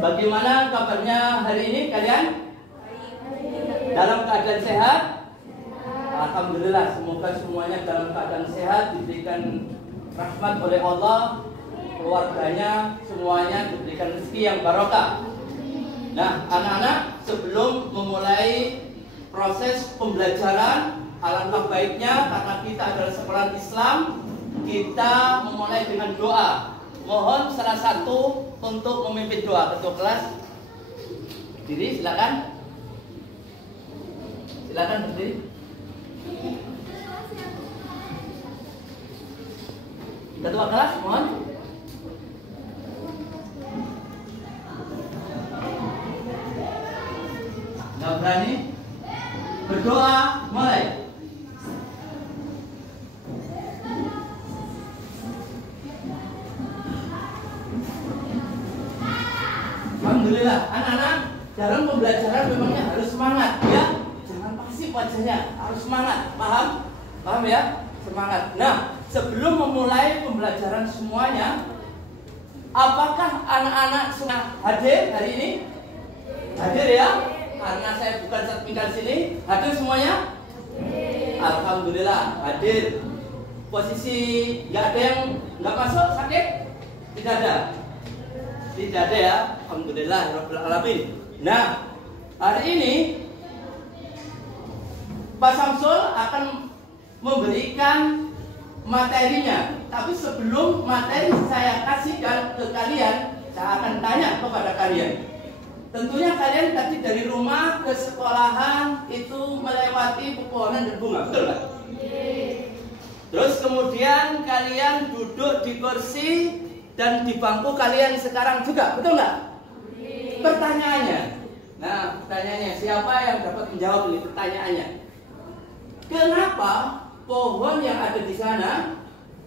Bagaimana kabarnya hari ini kalian? Dalam keadaan sehat? Alhamdulillah, semoga semuanya dalam keadaan sehat, diberikan rahmat oleh Allah, keluarganya semuanya diberikan rezeki yang barokah. Nah, anak-anak, sebelum memulai proses pembelajaran, alangkah baiknya karena kita adalah sekolah Islam, kita memulai dengan doa. Mohon salah satu untuk memimpin doa. Ketua kelas berdiri, silakan. Silakan berdiri. Ketua kelas, mohon. Nggak berani? Berdoa, mulai. Alhamdulillah, anak-anak dalam pembelajaran memangnya harus semangat ya. Jangan pasif wajahnya, harus semangat. Paham? Paham ya? Semangat. Nah, sebelum memulai pembelajaran semuanya, apakah anak-anak sudah hadir hari ini? Hadir ya? Karena saya bukan tinggal di sini. Hadir semuanya? Alhamdulillah, hadir. Posisi nggak ada yang nggak masuk sakit? Tidak ada. Tidak ada ya, alhamdulillah rabbil alamin. Nah, hari ini Pak Samsul akan memberikan materinya. Tapi sebelum materi saya kasihkan ke kalian, saya akan tanya kepada kalian. Tentunya kalian tadi dari rumah ke sekolahan itu melewati pepohonan dan bunga, betul nggak? Terus kemudian kalian duduk di kursi dan di bangku kalian sekarang juga, betul nggak? Pertanyaannya, nah pertanyaannya siapa yang dapat menjawab ini pertanyaannya? Kenapa pohon yang ada di sana,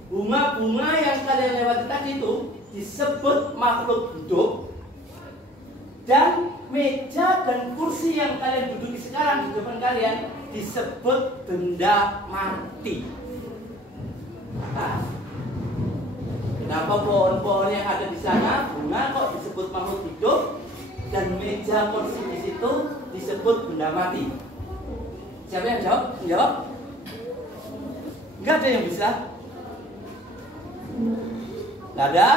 bunga-bunga yang kalian lewati tadi itu disebut makhluk hidup, dan meja dan kursi yang kalian duduki sekarang di depan kalian disebut benda mati? Nah, kenapa pohon-pohon yang ada di sana, bunga kok disebut makhluk hidup, dan meja kursi di situ disebut benda mati? Siapa yang jawab? Menjawab? Enggak ada yang bisa? Enggak ada?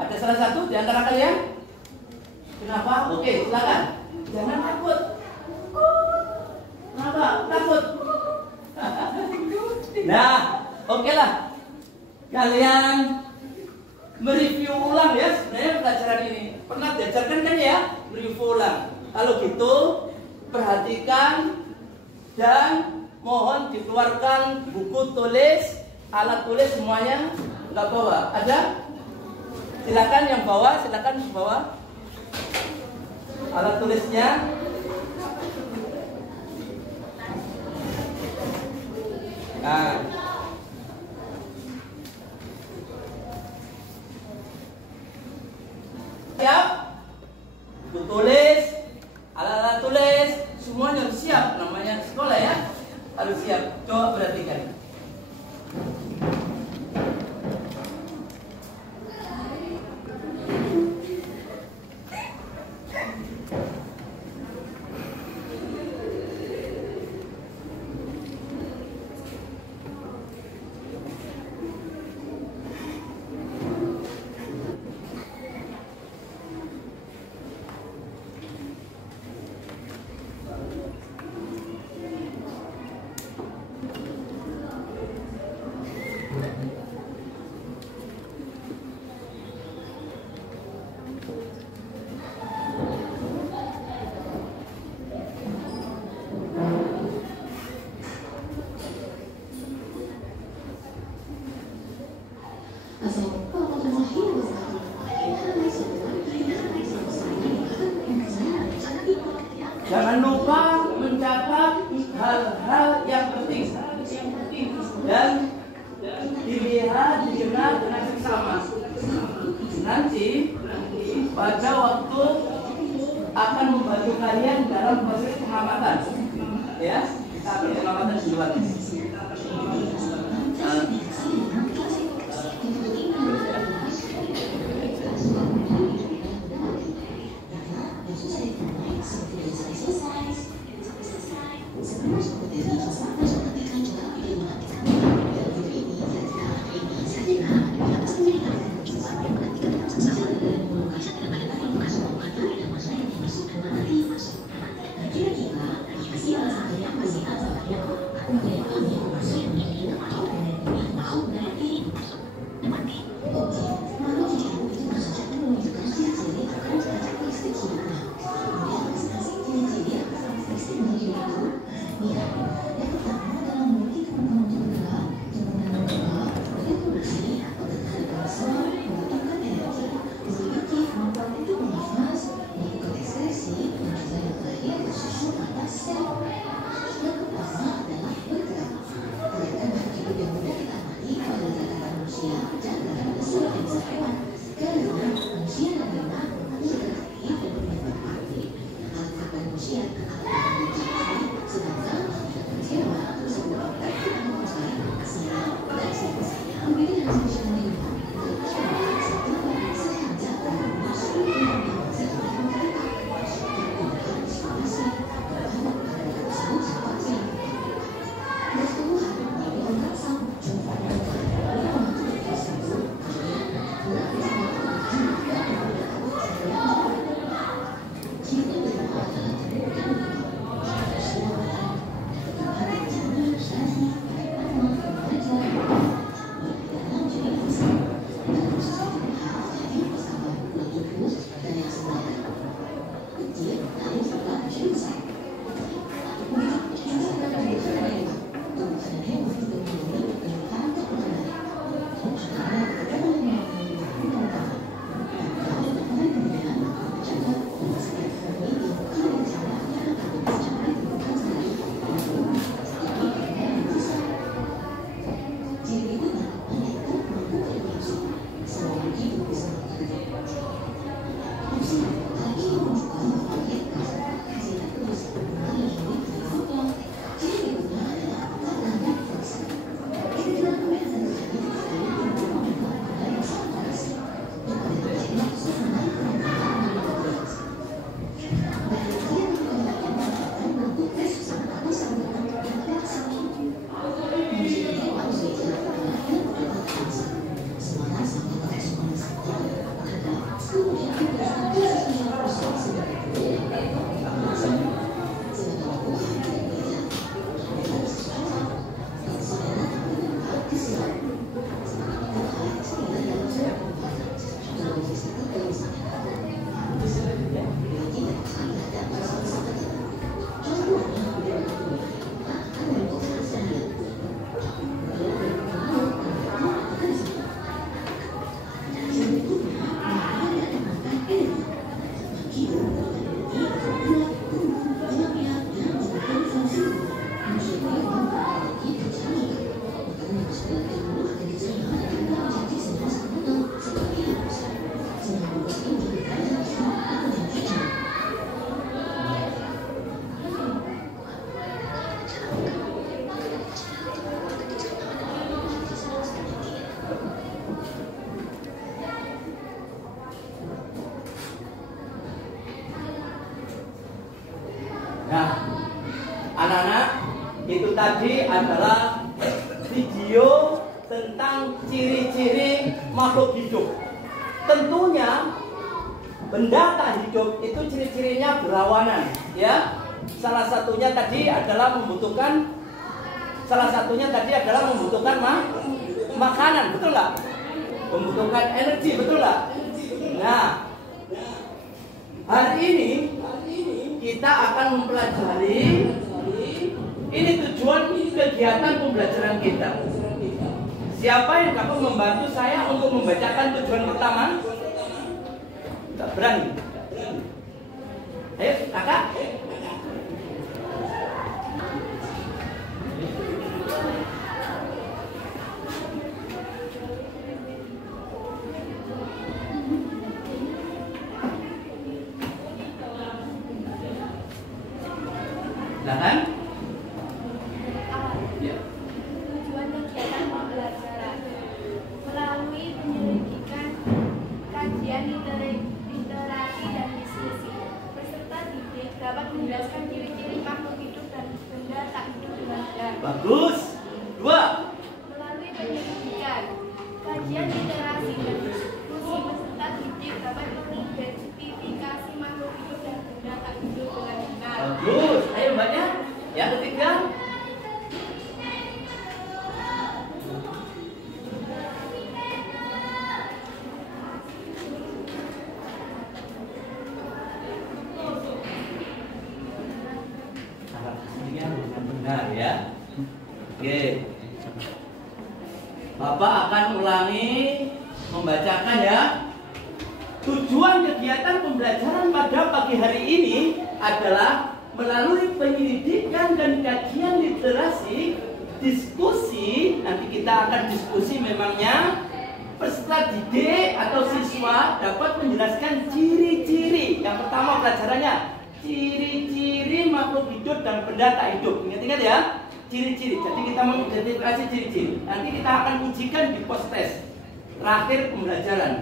Ada salah satu di antara kalian? Kenapa? Oke, silakan. Jangan takut. Kenapa? Takut? Nah, oke lah. Kalian mereview ulang ya sebenarnya pelajaran ini. Pernah diajarkan kan ya? Mereview ulang. Kalau gitu perhatikan dan mohon dikeluarkan buku tulis, alat tulis semuanya. Enggak bawa? Ada? Silakan yang bawa, silakan bawa alat tulisnya. Nah, siap? Buku tulis, alat-alat tulis, semuanya harus siap. Namanya sekolah ya, harus siap. Coba perhatikan. Jangan lupa mencatat hal-hal yang penting dan dilihat, dikenal dengan seksama. Nanti pada waktu akan membantu kalian dalam proses pengamatan. Ya, kita ambil pengamatan duluan. Nah, anak-anak, itu tadi adalah video tentang ciri-ciri makhluk hidup. Tentunya benda tak hidup itu ciri-cirinya berlawanan, ya. Salah satunya tadi adalah membutuhkan makanan, betul nggak? Membutuhkan energi, betul nggak? Nah, hari ini kita akan mempelajari ini tujuan kegiatan pembelajaran kita. Siapa yang dapat membantu saya untuk membacakan tujuan pertama? Tak berani. Ayo, kakak. Silakan. Ya. Tujuan kegiatan pembelajaran melalui penyelidikan, kajian literasi dan diskusi. Peserta didik dapat menjelaskan ciri-ciri makhluk hidup dan benda tak hidup dengan benar. Bagus. 2. Melalui penyelidikan, kajian literasi dan diskusi, peserta didik dapat mengidentifikasi makhluk hidup dan benda tak hidup dengan benar. Bagus. Ayo mbaknya. Yang ketiga. Benar ya. Oke. Bapak akan ulangi membacakan ya. Tujuan kegiatan pembelajaran pada pagi hari ini adalah melalui penyelidikan dan kajian literasi, diskusi, nanti kita akan diskusi memangnya, peserta didik atau siswa dapat menjelaskan ciri-ciri. Yang pertama pelajarannya ciri-ciri makhluk hidup dan benda tak hidup. Ingat-ingat ya, ciri-ciri. Jadi kita mengidentifikasi ciri-ciri. Nanti kita akan ujikan di post test terakhir pembelajaran.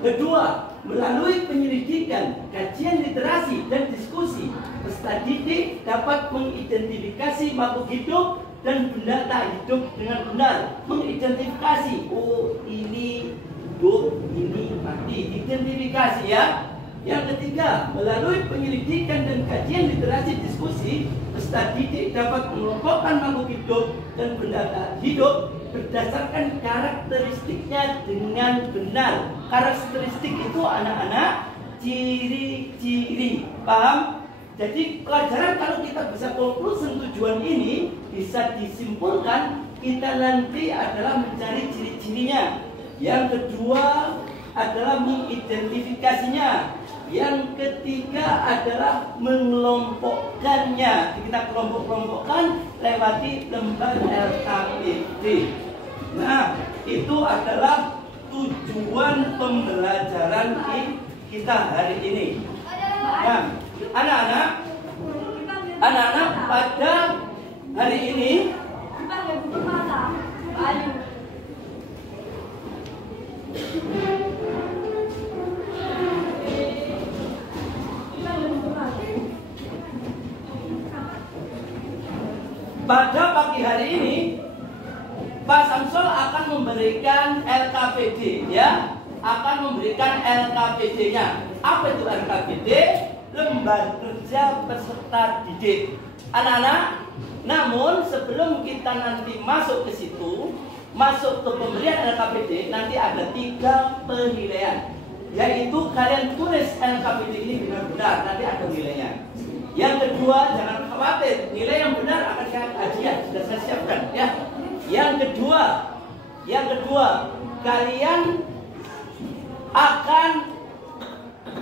Kedua, melalui penyelidikan, kajian literasi dan diskusi, peserta didik dapat mengidentifikasi makhluk hidup dan benda tak hidup dengan benar. Mengidentifikasi, oh ini hidup, ini mati. Identifikasi ya. Yang ketiga, melalui penyelidikan dan kajian literasi diskusi, peserta didik dapat mengelompokkan makhluk hidup dan benda tak hidup berdasarkan karakteristiknya dengan benar. Karakteristik itu anak-anak ciri-ciri. Paham? Jadi pelajaran kalau kita bisa conclusion tujuan ini bisa disimpulkan kita nanti adalah mencari ciri-cirinya. Yang kedua adalah mengidentifikasinya. Yang ketiga adalah mengelompokkannya. Kita kelompok-kelompokkan lewati lembar LKPD. Nah, itu adalah tujuan pembelajaran kita hari ini. Nah, anak-anak pada hari ini pada pagi hari ini Pak Samsul akan memberikan LKPD ya, akan memberikan LKPD-nya. Apa itu LKPD? Lembar kerja peserta didik. Anak-anak, namun sebelum kita nanti masuk ke situ, masuk ke pemberian LKPD, nanti ada 3 penilaian. Yaitu kalian tulis LKPD ini benar-benar, nanti ada nilainya. Yang kedua, jangan khawatir, nilai yang benar akan saya hadiah, sudah saya siapkan ya. Yang kedua, kalian akan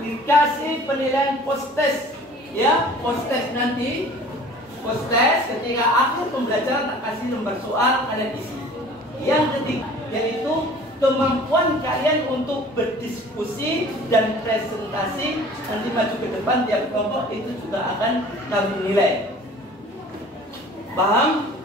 dikasih penilaian post test ya, post test nanti. Post test ketika akhir pembelajaran tak kasih lembar soal kalian isi. Yang ketiga yaitu kemampuan kalian untuk berdiskusi dan presentasi nanti maju ke depan tiap kelompok itu juga akan kami nilai. Paham?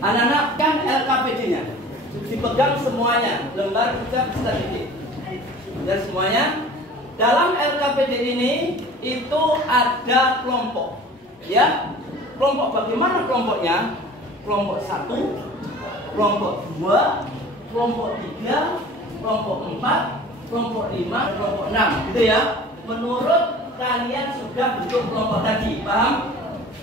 Anak-anak kan LKPD-nya dipegang semuanya, lembar kerja peserta didik. Dan semuanya dalam LKPD ini itu ada kelompok, ya. Kelompok bagaimana kelompoknya? Kelompok 1, kelompok 2, kelompok 3, kelompok 4, kelompok 5, kelompok 6, gitu ya. Menurut kalian sudah bentuk kelompok tadi, paham?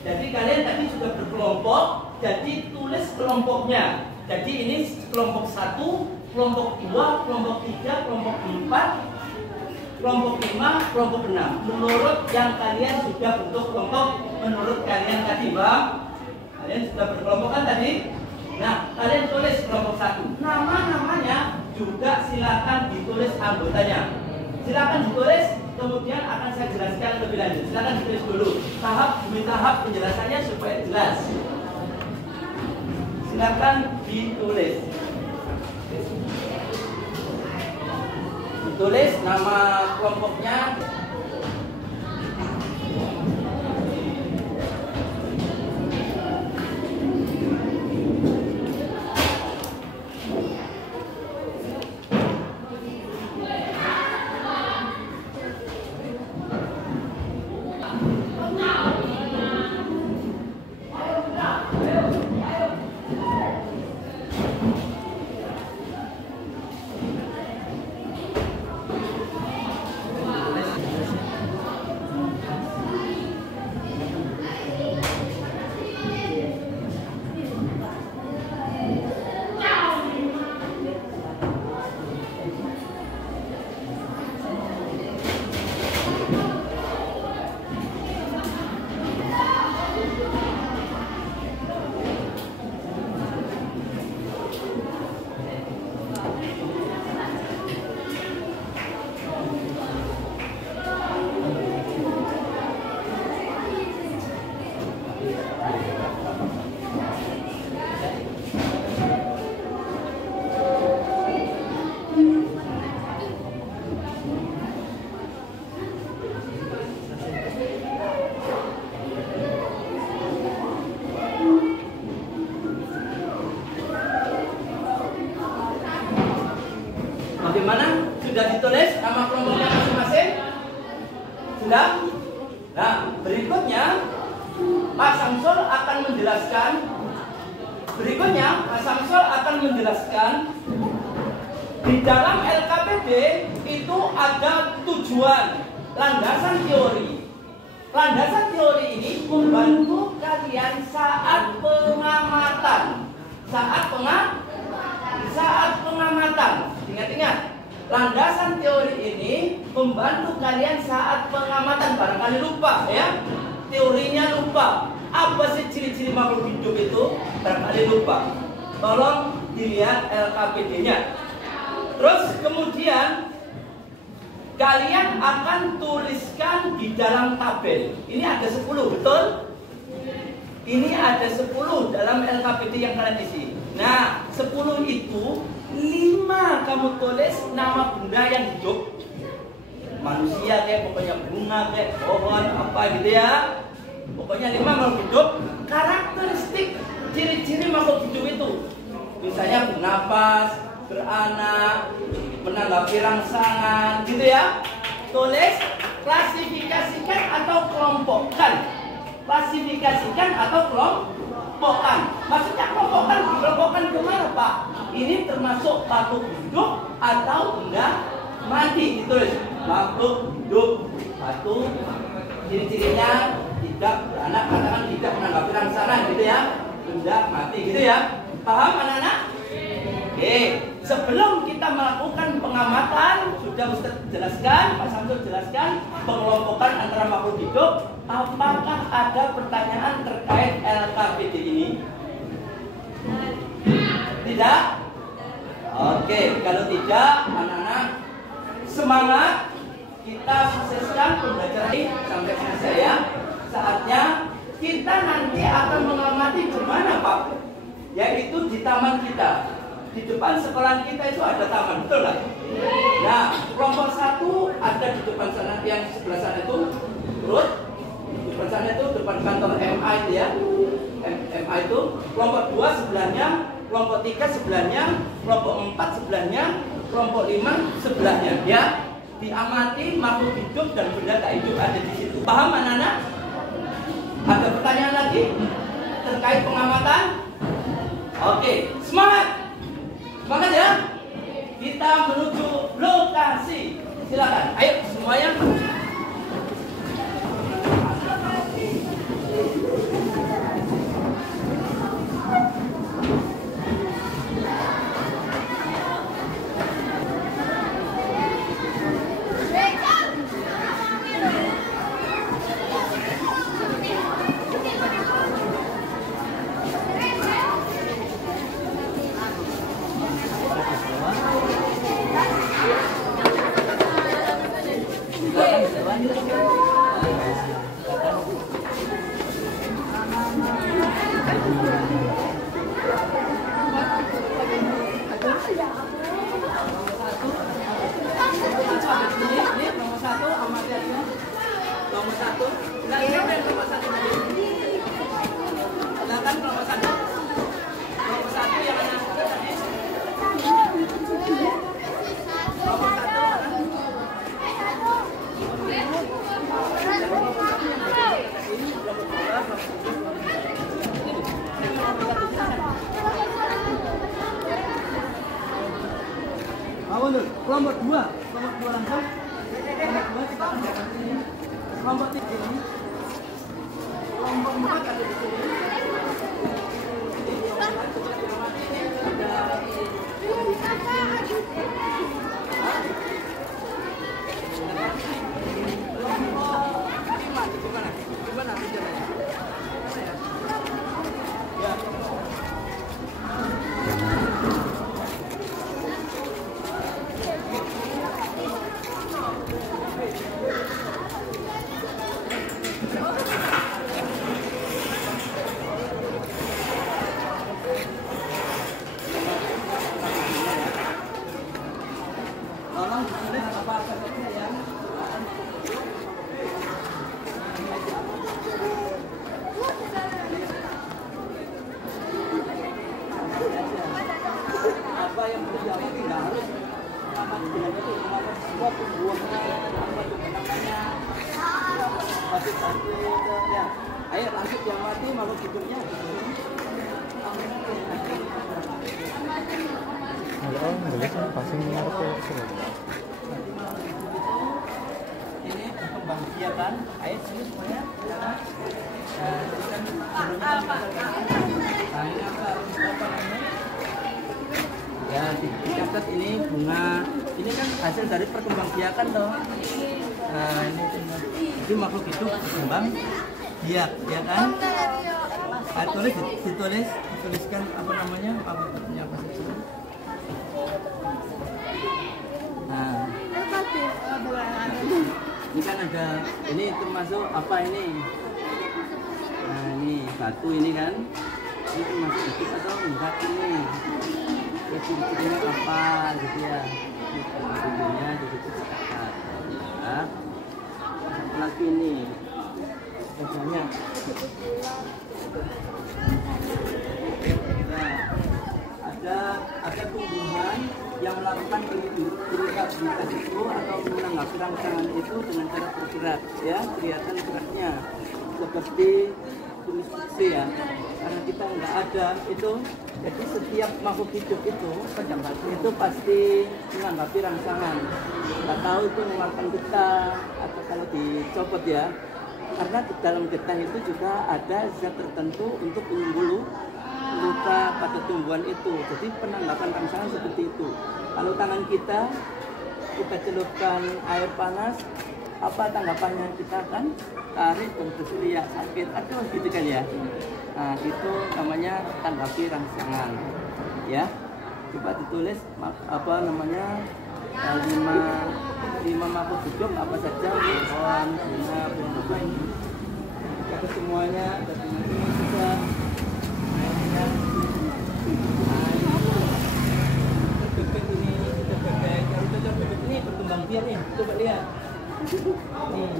Jadi kalian tadi sudah berkelompok, jadi tulis kelompoknya. Jadi ini kelompok 1, kelompok 2, kelompok 3, kelompok 4, kelompok 5, kelompok 6. Menurut yang kalian sudah bentuk kelompok, menurut kalian tadi, paham? Kalian sudah berkelompok kan tadi? Nah, kalian tulis kelompok 1. Nama-namanya juga silakan ditulis anggotanya. Silakan ditulis kemudian akan saya jelaskan lebih lanjut. Silakan ditulis dulu tahap demi tahap penjelasannya supaya jelas. Silakan ditulis. Tulis nama kelompoknya. Bagaimana? Sudah ditulis nama kelompoknya masing-masing? Sudah? Nah, berikutnya Pak Samsul akan menjelaskan. Di dalam LKPD itu ada tujuan, landasan teori. Landasan teori ini membantu kalian saat pengamatan. Saat pengamatan. Ingat-ingat, landasan teori ini membantu kalian saat pengamatan. Barangkali lupa ya, teorinya lupa. Apa sih ciri-ciri makhluk hidup itu? Barangkali lupa. Tolong dilihat LKPD-nya. Terus kemudian kalian akan tuliskan di dalam tabel. Ini ada 10, betul? Ini ada 10 dalam LKPD yang kalian isi. Nah, 10 itu 5 kamu tulis nama benda yang hidup. Manusia kayak, pokoknya bunga kayak, pohon, apa gitu ya. Pokoknya 5 makhluk hidup. Karakteristik ciri-ciri makhluk hidup itu, misalnya bernapas, beranak, menanggapi rangsangan, gitu ya. Tulis, klasifikasikan atau kelompokkan. Klasifikasikan atau kelompokkan. Maksudnya kelompokkan kemana Pak? Ini termasuk makhluk hidup atau benda mati. Ditulis makhluk hidup. Satu, ciri-cirinya tidak beranak, katakan tidak menanggapi rangsangan, gitu ya. Benda mati, gitu ya. Paham anak-anak? Oke, sebelum kita melakukan pengamatan, sudah Ustaz jelaskan, Pak Samsul jelaskan pengelompokan antara makhluk hidup. Apakah ada pertanyaan terkait LKPD ini? Tidak? Oke, kalau tidak, anak-anak semangat. Kita sukseskan pembelajaran ini sampai selesai ya. Saatnya kita nanti akan mengamati kemana Pak? Yaitu di taman kita. Di depan sekolah kita itu ada taman, betul nggak? Nah, kelompok 1 ada di depan sana, yang sebelah sana itu terus di depan sana itu depan kantor MA itu ya. MA itu kelompok 2 sebelahnya, kelompok 3 sebelahnya, kelompok 4 sebelahnya, kelompok 5 sebelahnya ya. Diamati makhluk hidup dan benda tak hidup ada di situ. Paham anak-anak? Ada pertanyaan lagi terkait pengamatan? Oke, semangat! Semangat ya! Kita menuju lokasi. Silakan, ayo semuanya. Ini nomor 1 amatirnya. Nomor 1. Silakan nomor 1 tadi. Silakan nomor 1. Nomor 1 yang mana tadi? Nomor 1. Kelompok 2 langsung. Kelompok 2 silakan datang sini. Kelompok 3 ini. Kelompok 4 ada di sini. Tolong ditulis apa saja ya. Apa yang berjawab tidak harus nama itu nama semua tumbuhannya apa juga namanya satu ya. Ayo lanjut yang mati makhluk hidupnya. Ini berkembang biakan. Ayo sini semuanya. Ya, dicatat ini bunga. Ini kan hasil dari perkembangbiakan toh. Nah, ini makhluk hidup berkembang biak, ya kan? Dituliskan apa namanya? Makhluknya apa saja. Nah, ini kan ada, ini termasuk apa ini? Nah, ini satu ini kan, ini termasuk hidup atau enggak ini? Ya, ciri-cirinya apa gitu ya? Ciri-cirinya di situ tercatat. Nah, satu lagi ini, wajahnya. Nah, ada tumbuhan yang melakukan bergerak itu atau menanggapi rangsangan itu dengan cara bergerak, ya, kelihatan geraknya seperti tulis C ya, karena kita nggak ada itu, jadi setiap makhluk hidup itu pasti menanggapi rangsangan, nggak tahu itu mengeluarkan getah atau kalau dicopot ya, karena di dalam getah itu juga ada zat tertentu untuk penyembuh luka pada tumbuhan itu. Jadi penanggapan rangsangan seperti itu. Kalau tangan kita celupkan air panas, apa tanggapannya? Kita akan tarik dan bersedia sakit, aduh gitu kan ya. Nah, itu namanya tanggapi rangsangan. Ya, coba ditulis apa namanya, lima makhluk hidup apa saja, pohon, bunga, apa ini. Kata semuanya, dan teman-teman juga. Ini berkembang biak nih, coba lihat. Nih,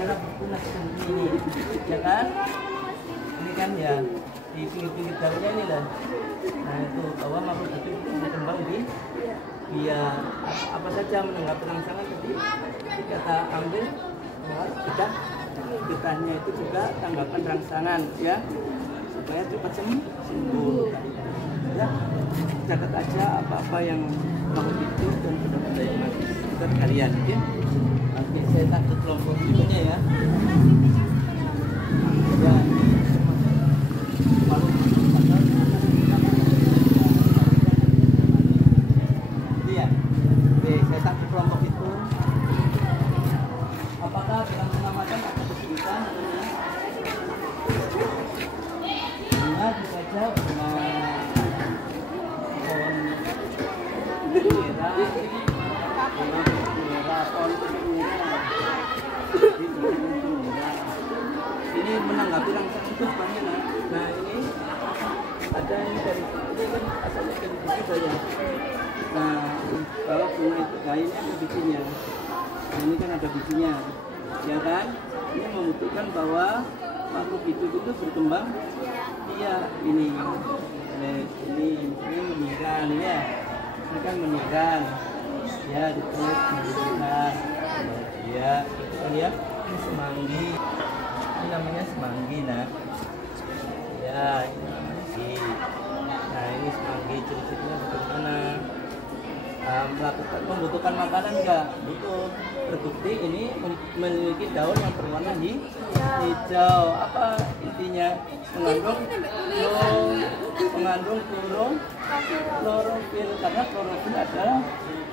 cara berpunas ini, ya kan? Ini kan ya di pinggir-pinggir daunnya ini lah. Nah itu bahwa makhluk hidup itu berkembang di biak. Apa saja menanggapi rangsangan tadi kita ambil, getahnya itu juga tanggapan rangsangan, ya, supaya cepat sembuh. Ya, catat aja apa-apa yang mau hidup dan benda-benda yang mati sekitar kalian, ya. Oke, saya takut kelompok berikutnya ya. Ya, makhluk hidup ya. Oke, saya takut kelompok itu. Apakah dalam pengamatan ada kesulitan? Bunga bisa saja bunga merah, pohon merah. menanggapi rangsangan itu sebenarnya. Nah ini ada ini dari ini kan asalnya dari buku saya. Nah kalau bunga itu ini ada bijinya. Nah, ini kan ada bijinya, ya kan? Ini membuktikan bahwa makhluk hidup itu berkembang. Iya, ini meninggal ya. Ini kan meninggal. Ya, ditulis meninggal. Ya, kita lihat ini semanggi. Ini namanya semanggi, nak. Ya, ini namanya sih. Nah, ini semanggi ciri-cirinya bagaimana? Membutuhkan makanan enggak? Butuh. Terbukti ini memiliki daun yang berwarna hijau. Apa intinya? Mengandung klorofil, karena klorofil adalah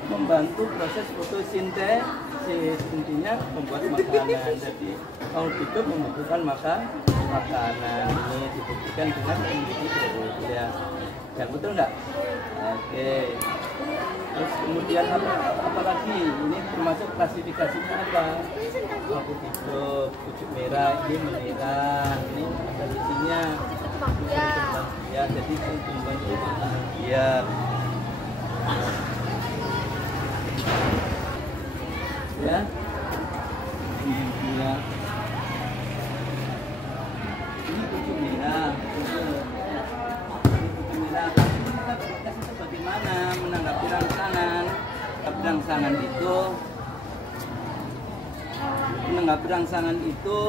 membantu proses fotosintesis, intinya membuat makanan. Jadi kalau hidup membutuhkan makanan. Ini dibuktikan dengan memiliki klorofil ya. Ya betul nggak? Oke. Terus kemudian apa lagi? Ini termasuk klasifikasinya apa? Makhluk hidup, pucuk merah, ini merah, ini ada isinya. Ya, jadi tumbuhan itu biar ya. Ini pucuk merah. Bagaimana menanggapi rangsangan? Menanggapi rangsangan itu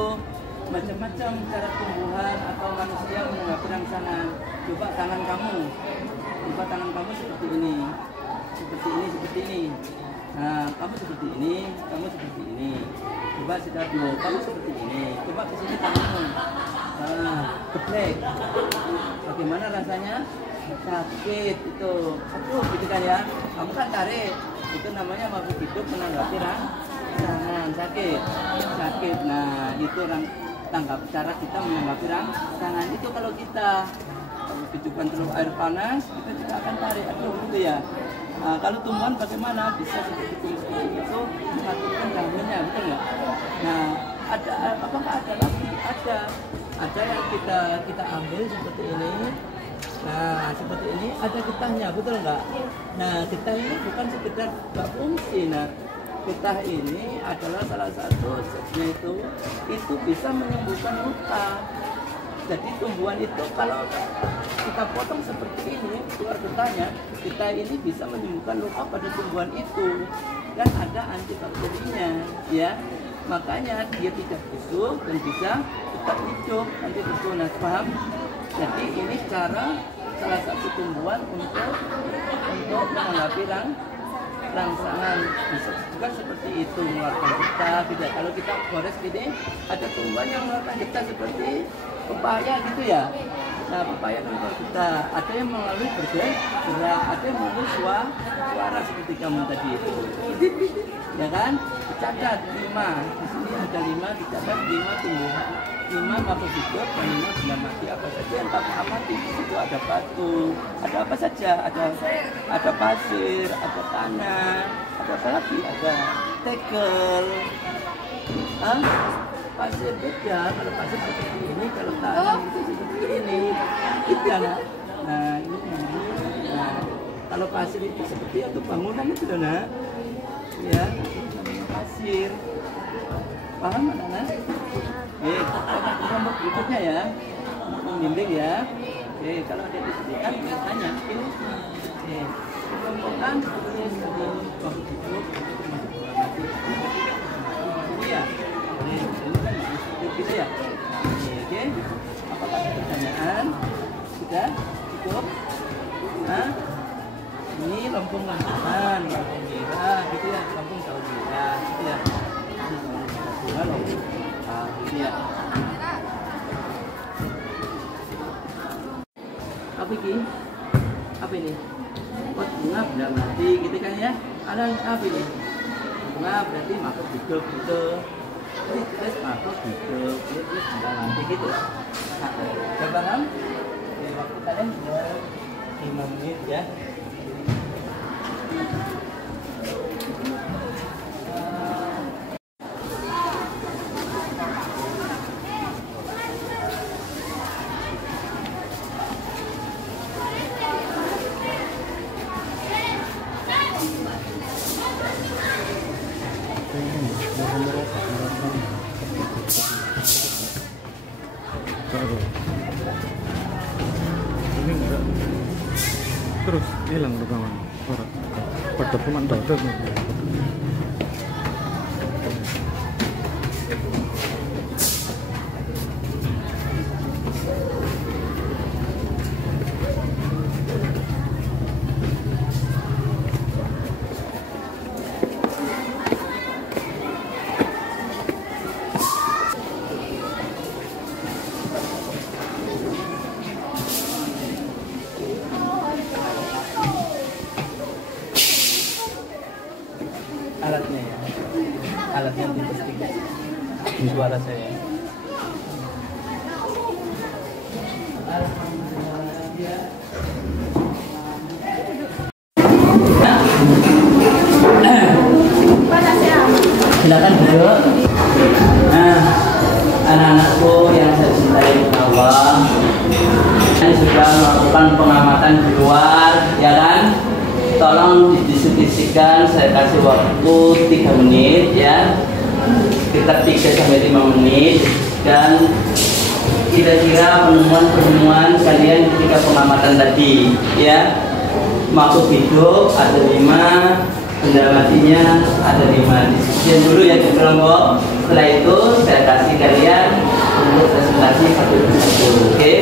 macam-macam cara tumbuhan atau manusia menanggapi rangsangan. Coba tangan kamu seperti ini. Nah, kamu seperti ini. Coba sikat dulu, kamu seperti ini. Coba kesini kamu. Nah, geblek. Bagaimana rasanya? Sakit itu. Aduh, gitu kan ya. Kamu kan tarik. Itu namanya makhluk hidup menanggapi rangsangan. Sakit. Nah, itu cara kita menanggapi rangsangan. Itu kalau kita kehidupan telur air panas, kita juga akan tarik. Aduh, gitu ya. Nah, kalau tumbuhan bagaimana? Bisa seperti itu menghasilkan daunnya, betul nggak? Nah, apakah ada lagi? Ada yang kita ambil seperti ini. Nah, seperti ini ada getahnya, betul nggak? Nah, getah ini bukan sekedar fungsi. Nah, getah ini adalah salah satu zatnya itu bisa menyembuhkan luka. Jadi tumbuhan itu kalau kita potong seperti ini, keluar getahnya, getah ini bisa menyembuhkan luka pada tumbuhan itu. Dan ada antibakterinya, ya. Makanya dia tidak busuk dan bisa tetap hidup. Nanti betul, nah, paham? Jadi ini cara salah satu tumbuhan untuk menanggapi rangsangan. Bisa juga seperti itu, mengeluarkan getah. Tidak, kalau kita gores ini ada tumbuhan yang mengeluarkan getah seperti pepaya gitu ya. Nah, pepaya mengeluarkan getah. Ada yang melalui bergerak, ada yang melalui suara seperti kamu tadi itu. Ya kan? Dicatat 5. Di sini ada 5, dicatat 5 tumbuhan. 5 makhluk hidup dan 5 benda mati. Apa saja yang kamu amati? Di situ ada batu, ada apa saja? Ada pasir, ada tanah, ada apa lagi? Ada tegel. Pasir beda. Kalau pasir seperti ini, kalau tanah itu seperti ini. Beda, nak. Nah, ini. Nah, kalau pasir itu seperti itu bangunan itu, nak. Ya, namanya pasir. Paham, anak-anak? Kelompok berikutnya ya, membimbing ya. Oke, kalau ada disediakan kita tanya. Oke, kelompokkan ini ya. Ini kan gitu ya. Oke, apakah ada pertanyaan? Sudah cukup? Nah, ini lompong-lompongan, lompong merah, gitu ya, lompong daun merah, gitu ya. Ini lompong gitu ya. Apa ini? Pot bunga benda mati gitu kan ya. Ada apa ini? Bunga berarti makhluk hidup gitu. Terus makhluk hidup, terus benda mati gitu. Nah, udah paham? Waktu kalian sudah 5 menit ya. Taruh. Ini enggak. Terus hilang rekaman. Orang. Pada cuma dadak. Alatnya ya, alatnya tipes 3 suara saya. Silakan duduk. Nah, anak-anakku yang saya cintai Allah, ini sudah melakukan pengamatan di luar, ya kan? Tolong didiskusikan, saya kasih waktu 3 menit ya, sekitar 3-5 menit, dan kira-kira penemuan kalian ketika pengamatan tadi ya. Makhluk hidup ada 5, benda matinya ada 5. Diskusikan dulu ya di kelompok. Setelah itu saya kasih kalian untuk presentasi satu persatu, oke?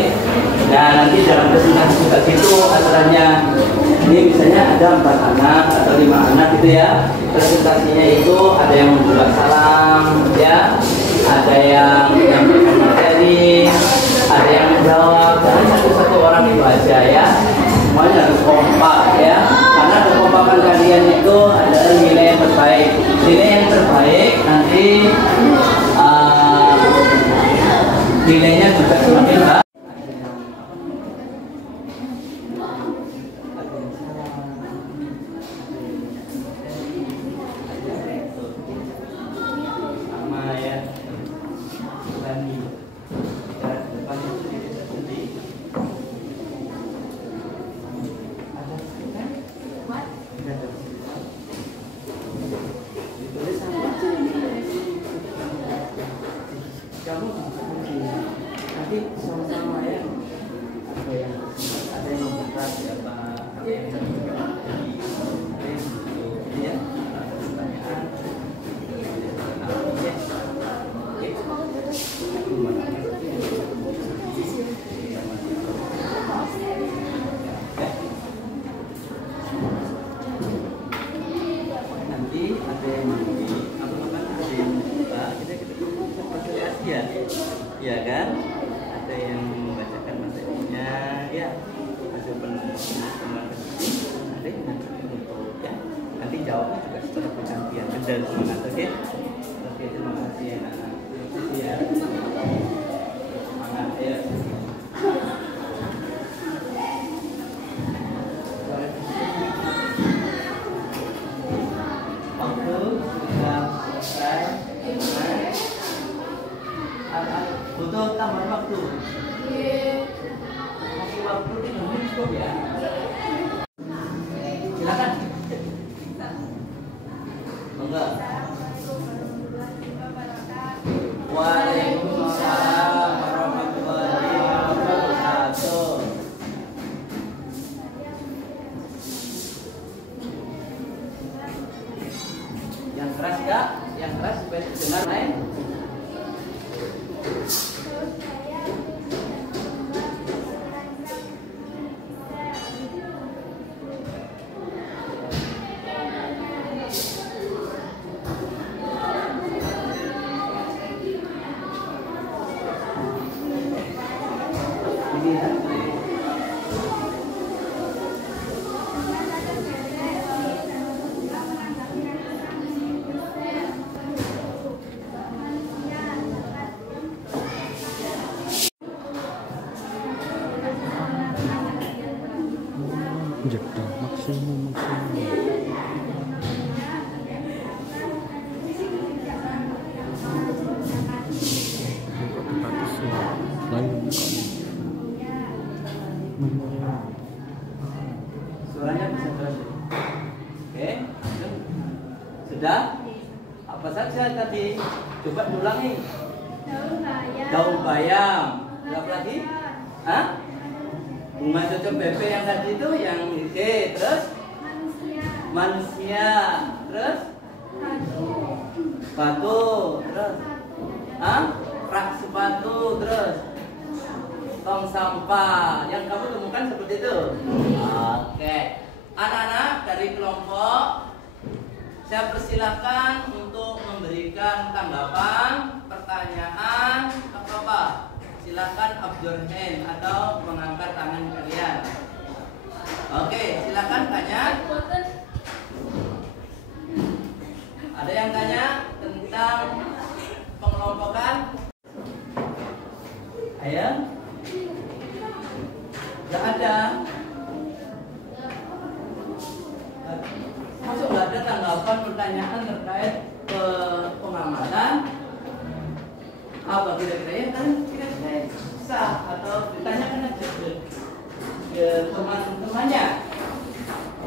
Nah, nanti dalam presentasi juga itu aturannya. Ini misalnya ada 4 anak atau 5 anak gitu ya. Presentasinya itu ada yang membuat salam ya, ada yang menyampaikan materi, ada yang menjawab, dan satu-satu orang itu aja ya. Semuanya harus kompak ya, karena kekompakan kalian itu adalah nilai yang terbaik. Nilai yang terbaik nanti nilainya juga semakin baik. Kamu nanti sama-sama ya, ada yang memberat ya Pak, ada yang ya, pertanyaan nanti ada yang ada yang buka, kita konsolidasi ya kan, ada yang membacakan materinya ya, hasil penemuan ada yang nanti untuk ya, nanti jawabnya juga secara bergantian, dan semangat. Oke, terima kasih ya anak-anak ya, semangat ya. Butuh tambahan waktu. Masih waktu 3 menit cukup ya. Silakan. Enggak. Waalaikumsalam warahmatullahi wabarakatuh. Yang keras ya, yang keras supaya dengar lain. Jeda maksimum. Suaranya bisa terus. Oke, sudah? Apa saja tadi? Coba ulangi. Daun bayam. Daun bayam. Berapa lagi? Hah? Bunga cocok bebek yang tadi itu yang oke, terus? Manusia. Terus? Batu. Terus? Hah? Rak sepatu. Terus? Tong sampah. Yang kamu temukan seperti itu? Oke. Anak-anak dari kelompok, saya persilakan untuk memberikan tanggapan, pertanyaan, apa-apa. Silakan up your hand atau mengangkat tangan kalian. Oke, silakan tanya. Ada yang tanya tentang pengelompokan? Ayo. Tidak ada. Masuk nggak ada tanggapan pertanyaan terkait pengamalan apa kira-kira ya kan kira-kira sah atau ditanyakan aja ke teman-temannya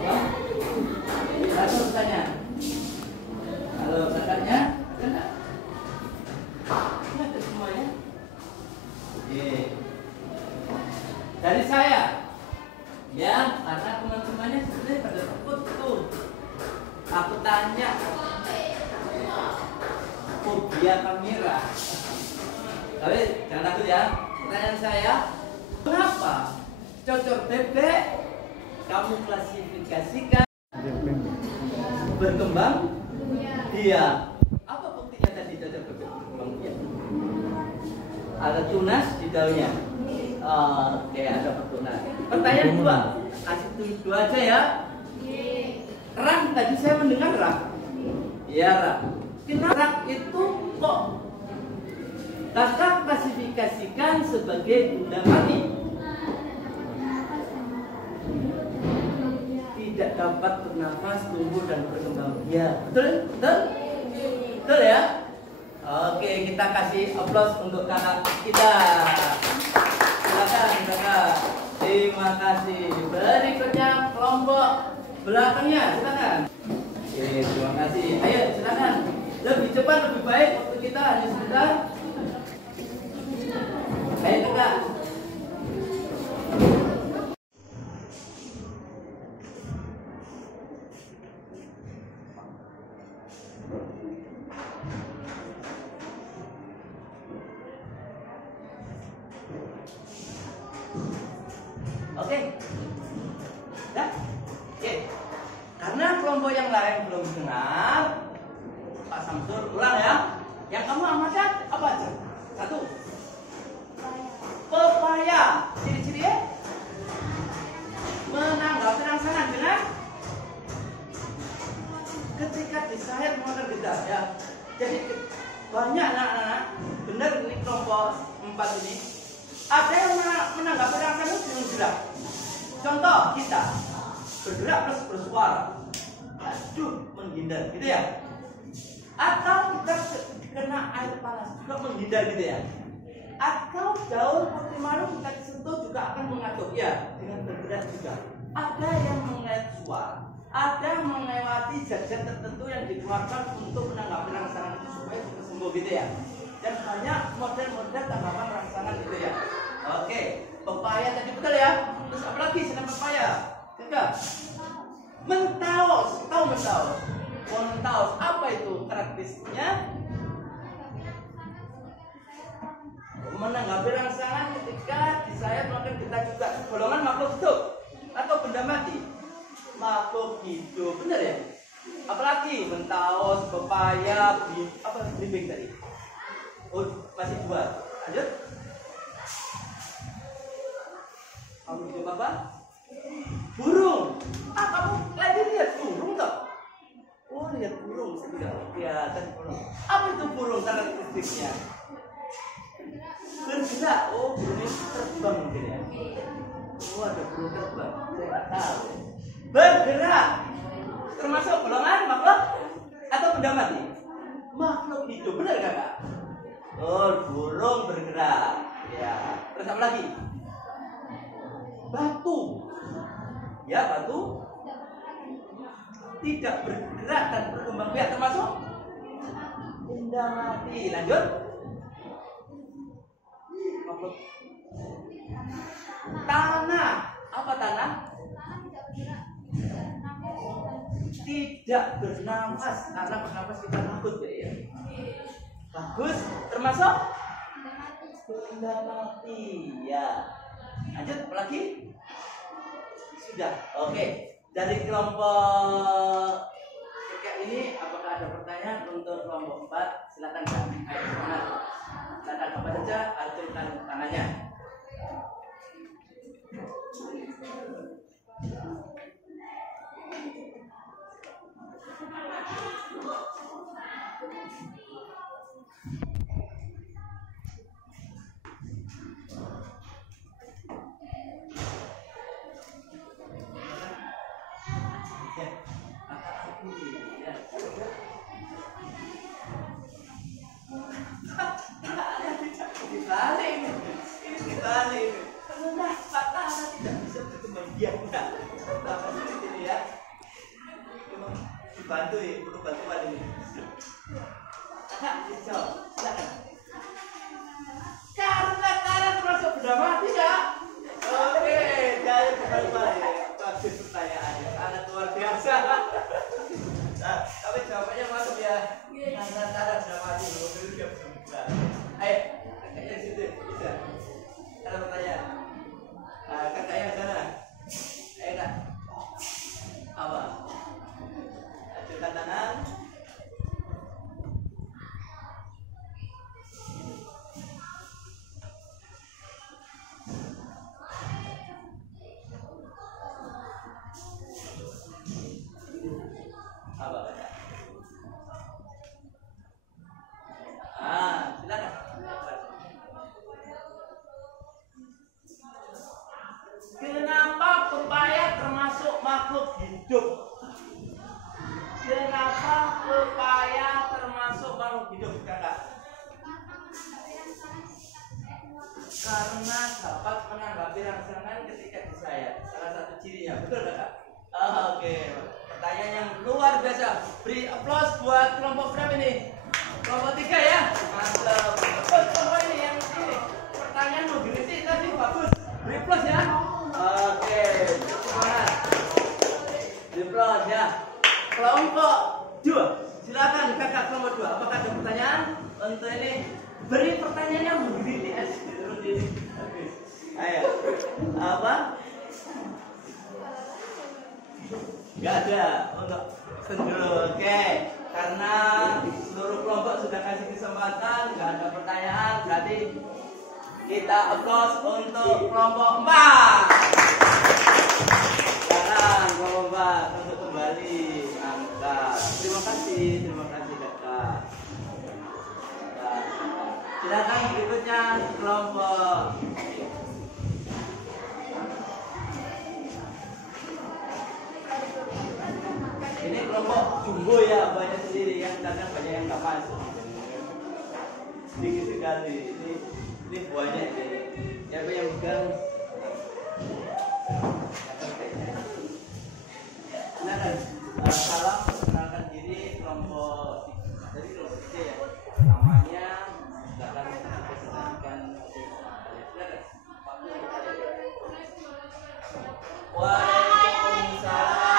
ya atau bertanya kalau kakaknya ada semuanya dari saya ya karena teman-temannya sebenarnya pada takut tuh aku tanya fobia kamera. Tapi jangan takut ya. Pertanyaan saya, kenapa cocok bebek kamu klasifikasikan berkembang dia? Apa buktinya tadi cocok bebek berkembang dia? Ada tunas di daunnya. Oke, ada tunas. Pertanyaan kedua, kasih dua aja ya. Rak tadi saya mendengar rak. Iya rak. Kenapa rak itu kok kakak klasifikasikan sebagai benda mati? Tidak dapat bernafas, tumbuh dan berkembang. Ya, betul? Betul? Betul ya? Oke, kita kasih aplaus untuk kakak kita. Silakan kakak. Terima kasih. Berikutnya kelompok belakangnya, silakan. Oke, terima kasih. Ayo, silakan. Lebih cepat, lebih baik. Waktu kita hanya sebentar. Ayo, kakak. Oke. Ya. Oke. Karena kelompok yang lain belum dengar, Pak Samsul ulang ya. Yang kamu amalkan apa aja? Satu. Pepaya. Ciri-cirinya? Menanggapi rangsangan dengan ketika disayat mengeluarkan getah ya. Jadi banyak anak-anak, benar ini kelompok 4 ini. Ada yang menanggapi rangsangan dengan gerak. Contoh kita bergerak plus bersuara. Aduh, menghindar gitu ya. Atau kita kena air panas juga menghindar gitu ya. Atau jauh putih malu kita disentuh juga akan mengatur ya dengan bergerak juga. Ada yang mengait suara, ada melewati zat-zat tertentu yang dikeluarkan untuk menanggapi rangsangan itu supaya bisa sembuh gitu ya. Dan banyak model-model tanggapan rangsangan gitu ya. Oke, pepaya tadi betul ya. Terus apa lagi selain pepaya? Enggak. Mentaus, tahu mentaus? Mentaus apa itu karakteristiknya? Menanggapi rangsangan ketika disayat maka kita juga golongan makhluk hidup atau benda mati. Makhluk hidup, benar ya? Apalagi mentaus, pepaya, apa belimbing tadi? Oh, masih 2. Lanjut. Kamu hidup apa? Burung. Kamu lagi lihat burung toh? Oh, lihat burung, sudah kelihatan burung. Apa itu burung karakteristiknya? Bergerak. Oh, burung ini terbang mungkin ya. Oh, ada burung terbang. Saya nggak tahu. Bergerak. Termasuk golongan makhluk atau benda mati? Makhluk hidup, benar kakak? Oh, burung bergerak. Ya. Terus apa lagi? Batu. Ya, batu tidak bergerak dan berkembang biak termasuk benda mati. Lanjut. Makhluk Apa tanah? Tidak bernafas. Karena bernafas kita takut ya. Bagus. Termasuk benda mati. Ya. Lanjut lagi. Sudah. Oke. Dari kelompok ini apakah ada pertanyaan untuk kelompok 4? Silakan Kak. Ayo semangat. Silakan apa saja, acungkan tangannya. Bantu ya, perlu bantuan ini. Karena termasuk benda mati ya. Oke, jadi baik. Bagus pertanyaannya, sangat luar biasa. Nah, tapi jawabannya masuk ya. Karena benda mati belum dia bisa buka. Ayo, kakaknya situ bisa. Ada pertanyaan? Kakaknya sana. Ayo kak. Apa? Ajukan tangan. Apa kata? Silakan. Kenapa pepaya termasuk makhluk hidup? Kenapa pepaya termasuk makhluk hidup, kakak? Karena dapat menanggapi rangsangan ketika disayat. Salah satu cirinya, betul kakak? Oke. Pertanyaan yang luar biasa. Beri aplaus buat kelompok berapa ini? Kelompok 3 ya. Mantap. Kelompok ini yang ini. Pertanyaan mobility tadi bagus. Beri aplaus ya. Oke. Semangat. Beri aplaus ya. Kelompok 2. Silakan kakak kelompok 2. Apakah ada pertanyaan untuk ini? Beri pertanyaan yang mobility. Ayo. Apa? Gak ada untuk sendiri. Oke, karena seluruh kelompok sudah kasih kesempatan, gak ada pertanyaan, berarti kita aplaus untuk kelompok 4. Sekarang kelompok 4 untuk kembali angkat. Terima kasih kakak. Nah, silakan berikutnya kelompok. Ini kelompok jumbo ya, banyak sendiri yang kadang banyak yang nggak masuk. Sedikit sekali. Ini banyak ini. Siapa yang pegang? Silakan. Salam, kenalkan diri kelompok 3. Dari kelompok 3 ya. Namanya silakan dipresentasikan. Silakan. Waalaikumsalam.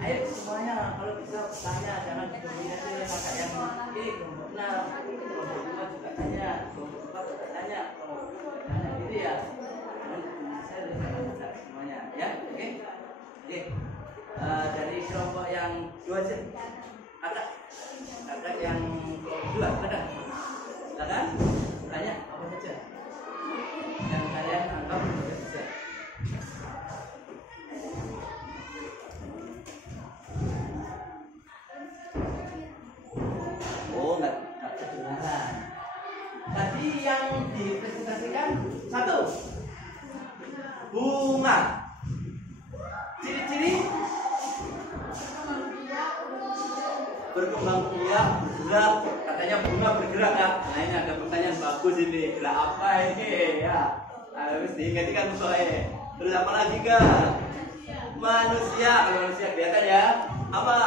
Ayo semuanya kalau bisa tanya, jangan begini aja kakak yang kelompok 6, kelompok 5 juga tanya, kelompok 4 juga tanya, kelompok tanya gitu ya. Saya sudah semuanya ya, oke. Dari kelompok yang 2 aja. Kakak yang kelompok 2 ada. Silakan tanya apa saja yang kalian anggap benar saja. Oh, nggak kedengaran. Tadi yang dipresentasikan 1 bunga. Ciri-ciri berkembang biak, bergerak. Katanya bunga bergerak kan? Nah ini ada pertanyaan bagus ini. Gerak apa ini ya? Harus diingat-ingat soalnya. Terus apa lagi kak? Manusia. Kalau manusia kelihatan ya. Apa?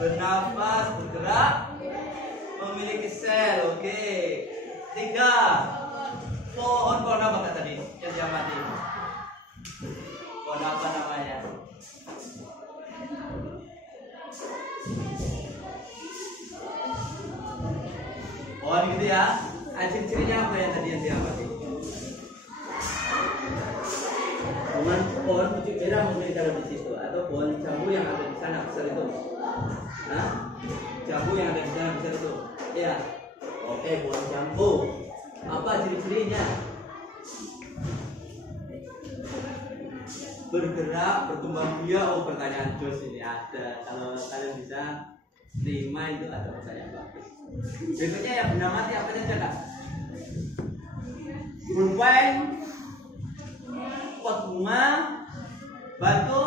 Bernafas, bergerak, memiliki sel. Oke. 3 pohon apa kak tadi yang diamati? Pohon apa namanya? Pohon gitu ya. Ciri-cirinya apa yang tadi yang diamati? Pohon pucuk merah mungkin ada di situ, atau pohon jambu yang ada di sana besar itu. Nah, jambu yang ada di sana besar itu. Ya. Oke, pohon jambu. Apa ciri-cirinya? Bergerak, berkembang biak. Oh, pertanyaan Jos ini ada. Kalau kalian bisa terima itu ada pertanyaan bagus. Berikutnya yang benda mati apa saja kak? Pulpen, pot bunga, batu,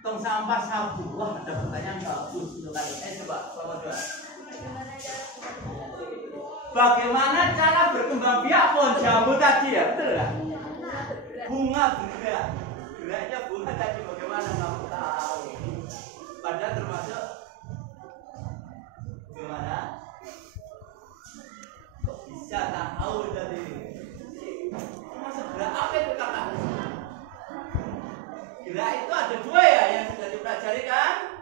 tong sampah, sapu. Wah, ada pertanyaan bagus untuk kalian. Coba, nomor 2. Bagaimana cara berkembang biak pohon jambu tadi ya? Betul nggak? Bunga bergerak. Geraknya bunga tadi bagaimana kamu tahu? Padahal termasuk gimana? Kok bisa tahu tadi? Termasuk gerak apa itu kakak? Gerak itu ada 2 ya yang sudah dipelajari kan?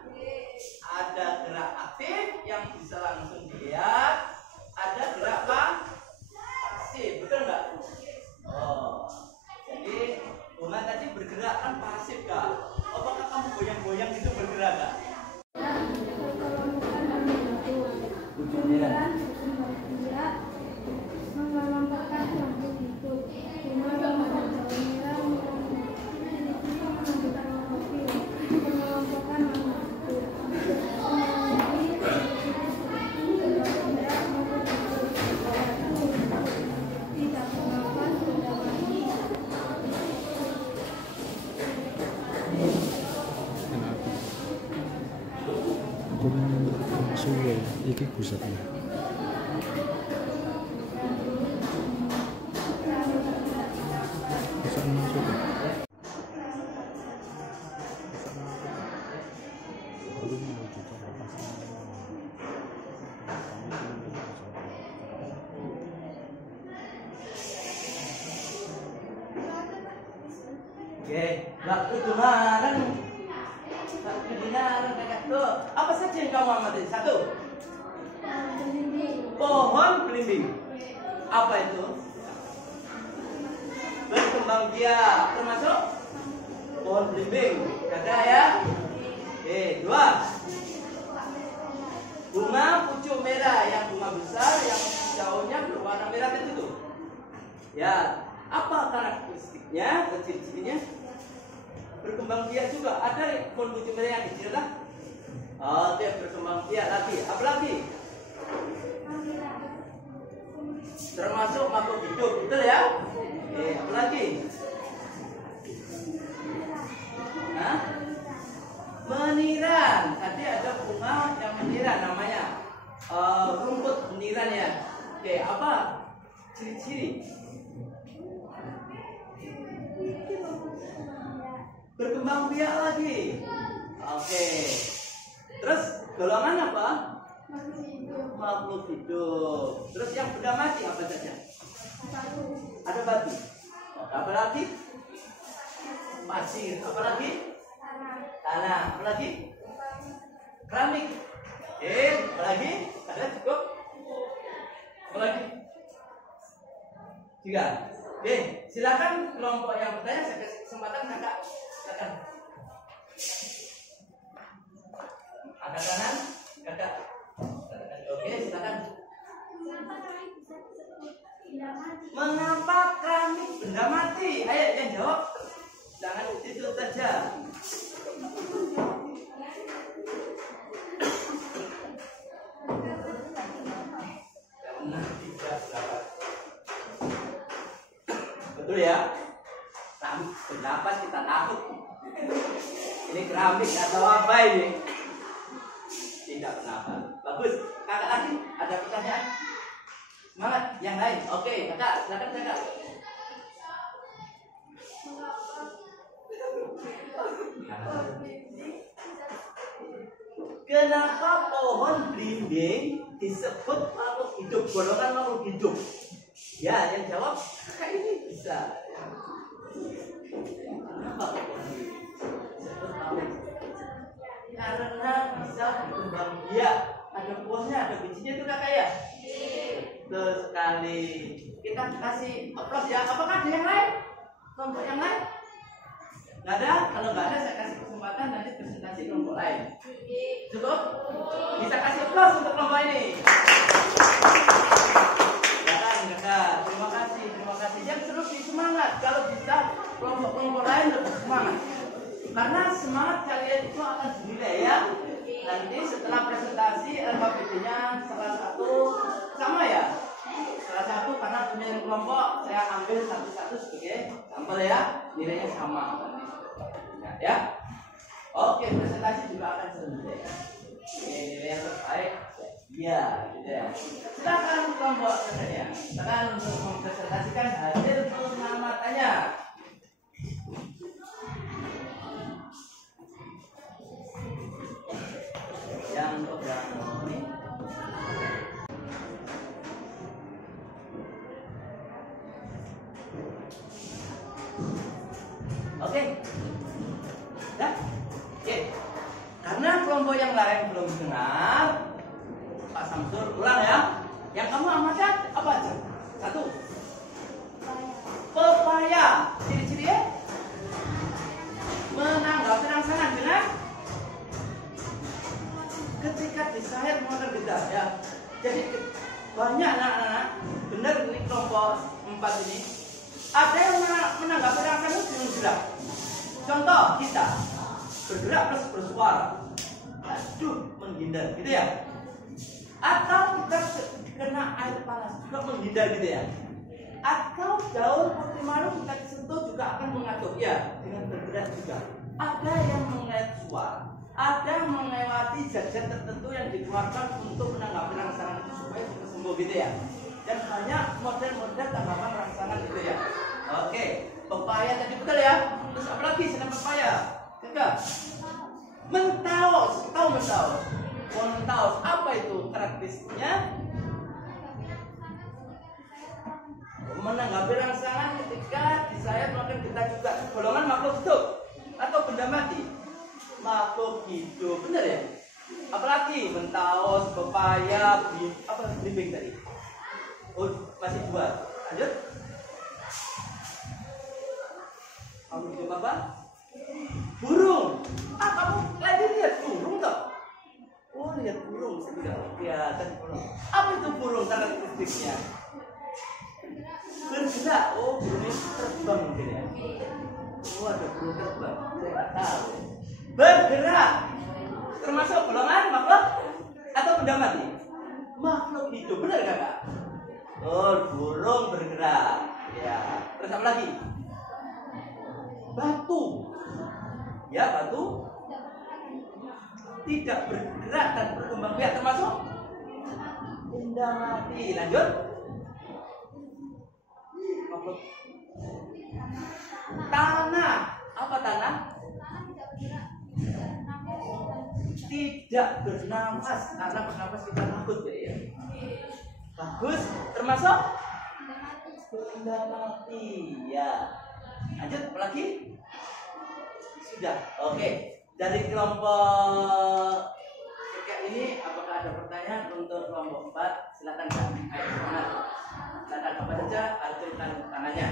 Ada gerak aktif yang bisa langsung dilihat. Ada gerak pasif, betul nggak? Oh, jadi bunga tadi bergerak kan pasif kak. Apakah kamu goyang-goyang itu bergerak kak? Iki pusatnya. Pusat masuk. Oke, nggak kedengaran. Nggak kedengaran kakak tuh. Apa saja yang kamu amati? 1 pohon belimbing. Apa itu? Berkembang biak. Termasuk pohon belimbing. Ada ya? 2 bunga pucuk merah. Yang bunga besar, yang daunnya berwarna merah itu tuh. Ya, apa karakteristiknya? Ciri-cirinya? Berkembang biak juga. Ada pohon pucuk merah yang kecil lah. Oke, berkembang biak lagi. Apa lagi? Termasuk makhluk hidup, betul ya? Apa lagi? Hah? Meniran. Tadi ada bunga yang meniran namanya. Rumput meniran ya. Oke, apa ciri-ciri? Berkembang biak lagi. Oke. Terus golongan apa? Makhluk hidup. Terus yang benda mati apa saja? Ada batu. Apa lagi? pasir. Apalagi? Tanah. Apalagi? Keramik. Apalagi? Ada cukup? Apalagi? 3. Silakan kelompok yang bertanya, saya kasih kesempatan kakak. Silakan. Angkat tangan, kakak. Oke, silakan. Mengapa keramik benda mati? Ayo yang jawab. Jangan itu saja. Karena tidak dapat. Betul ya? Keramik pendapat kita takut. Ini keramik atau apa ini? Tidak pendapat. Bagus. Kakak lagi ada pertanyaan? Semangat. Yang lain. Oke, kakak silakan kakak. Kenapa pohon belimbing disebut makhluk hidup, golongan makhluk hidup? Ya, yang jawab ini bisa. Kenapa pohon belimbing disebut makhluk hidup? Karena bisa berkembang biak. Ada buahnya, ada bijinya itu kakak ya? Betul sekali. Kita kasih aplaus ya. Apakah ada yang lain? Kelompok yang lain? Nggak ada? Kalau nggak ada, saya kasih kesempatan nanti presentasi kelompok lain. Cukup? Bisa kasih aplaus untuk kelompok ini. Silakan kakak. Terima kasih. Yang terus semangat. Kalau bisa kelompok-kelompok lain lebih semangat. Karena semangat kalian itu akan dinilai ya. Nanti setelah presentasi LKPD-nya salah satu sama ya. Salah satu karena punya kelompok saya ambil satu-satu sebagai sampel ya. Nilainya sama. Ya. Oke, presentasi juga akan selesai. Nilai yang terbaik. Ya, gitu ya. Silakan kelompok saya. Silakan untuk mempresentasikan hasil pengamatannya. Yang pertama ini. Oke. Ya. Oke. Karena kelompok yang lain belum dengar, Pak Samsul ulang ya. Yang kamu amalkan apa aja? 1. Pepaya. Ciri-cirinya? Menanggapi rangsangan dengan ketika disayat mengeluarkan getah ya. Jadi banyak anak-anak, benar ini kelompok 4 ini. Ada yang menanggapi rangsangan dengan gerak. Contoh kita bergerak plus bersuara. Aduh, menghindar gitu ya. Atau kita kena air panas juga menghindar gitu ya. Atau daun putih malu kita disentuh juga akan mengatur ya, dengan bergerak juga. Ada yang mengait suara. Ada melewati zat-zat tertentu yang dikeluarkan untuk menanggapi rangsangan itu supaya bisa sembuh gitu ya. Dan banyak model-model tanggapan rangsangan gitu ya. Oke, pepaya tadi betul ya. Terus apa lagi selain pepaya? Enggak. Mentaus, tahu mentaus? Mentaus apa itu karakteristiknya? Menanggapi rangsangan ketika disayat melakukan getah juga. Golongan makhluk hidup atau benda mati. Makhluk hidup, benar ya? Apalagi mentaus, pepaya, belimbing tadi. Oh, masih 2. Lanjut. Kamu hidup apa? Burung. Kamu lagi lihat burung toh? Oh, lihat burung sudah kelihatan burung. Apa itu burung karakteristiknya? Bergerak. Oh, burungnya terbang mungkin ya. Oh, ada burung terbang. Saya nggak tahu. Bergerak. Termasuk golongan makhluk atau benda mati? Makhluk hidup, benar kakak? Oh, burung bergerak. Ya. Terus apa lagi? Batu. Ya, batu tidak bergerak dan berkembang biak, termasuk benda mati. Lanjut. Tanah. Apa tanah? Tidak bernafas. Karena bernafas kita takut ya. Bagus. Termasuk benda mati. Ya. Lanjut. Apa lagi? Sudah. Oke. Dari kelompok ini apakah ada pertanyaan untuk kelompok 4? Silakan Kak. Ayo semangat. Silakan apa saja, acungkan tangannya.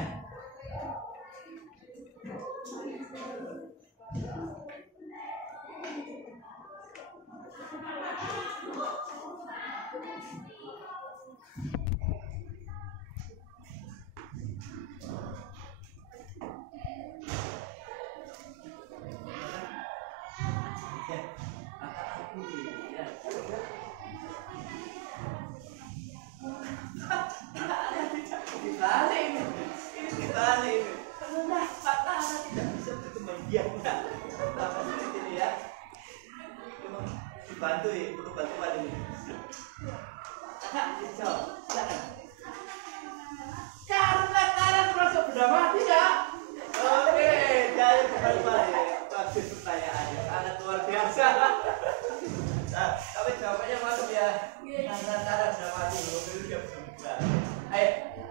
Bantu ya, perlu bantuan ini. Karena termasuk benda mati ya. Oke, jadi baik. Bagus pertanyaannya, sangat luar biasa. Nah, tapi jawabannya masuk ya. Karena benda mati, mobil dia bisa buka. Ayo,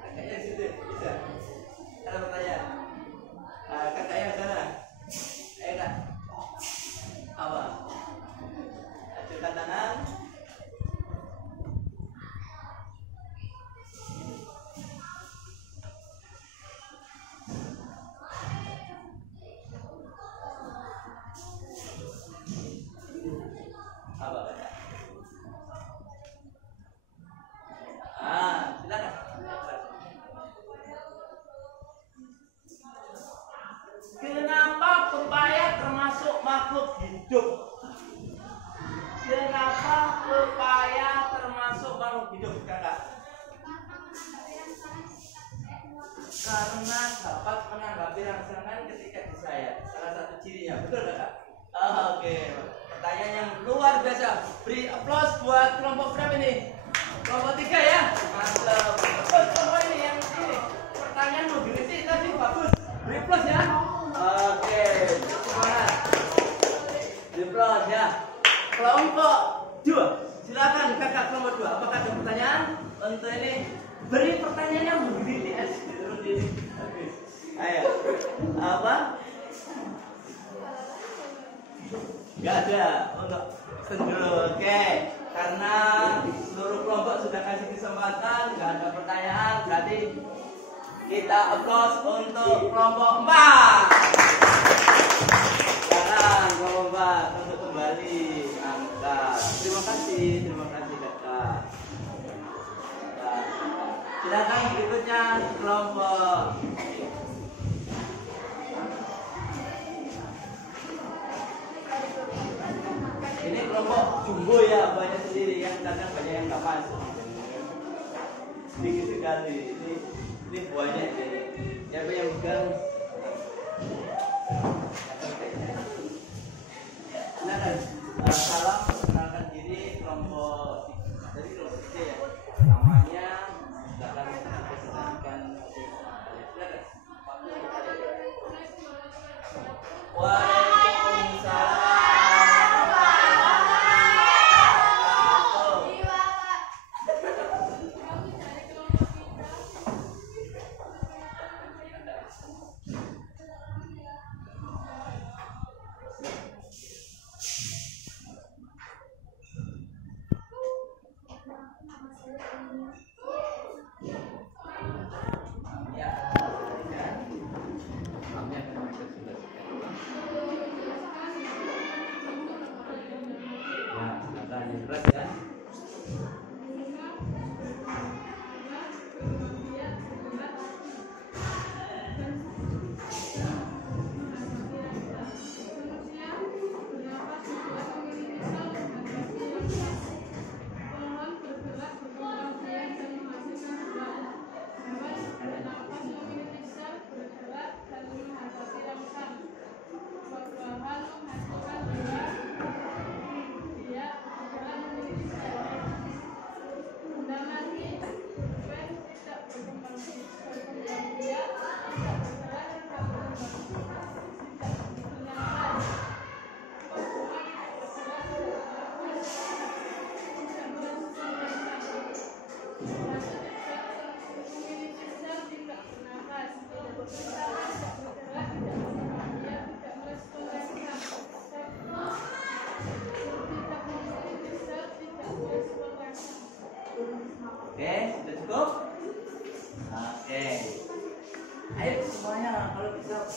kakaknya situ bisa. Ada pertanyaan? Kakaknya sana. Ayo kak. Apa? Ajukan tangan. Apa kata? Silakan. Kenapa pepaya termasuk makhluk hidup? Kenapa pepaya termasuk makhluk hidup, kakak? Karena dapat menanggapi rangsangan ketika disayat. Salah satu cirinya, betul kakak? Oke. Pertanyaan yang luar biasa. Beri aplaus buat kelompok berapa ini? Kelompok 3 ya. Mantap. Kelompok ini yang ini. Pertanyaan mobility tadi bagus. Beri aplaus ya. Oke. Semangat. Beri aplaus ya. Kelompok 2. Silakan kakak kelompok 2. Apakah ada pertanyaan untuk ini? Beri pertanyaan yang mobility. Ayo. Apa? Gak ada untuk sendiri. Oke, karena seluruh kelompok sudah kasih kesempatan, gak ada pertanyaan, berarti kita aplaus untuk kelompok 4. Sekarang kelompok 4 untuk kembali angkat. Terima kasih kakak. Nah, silakan berikutnya kelompok. Ini kelompok jumbo ya, banyak sendiri yang kadang banyak yang nggak masuk. Sedikit sekali. Ini banyak ini. Siapa yang pegang? Silakan. Salam, kenalkan diri kelompok 3. Dari kelompok 3 ya. Namanya silakan presentasikan. Silakan. Waalaikumsalam.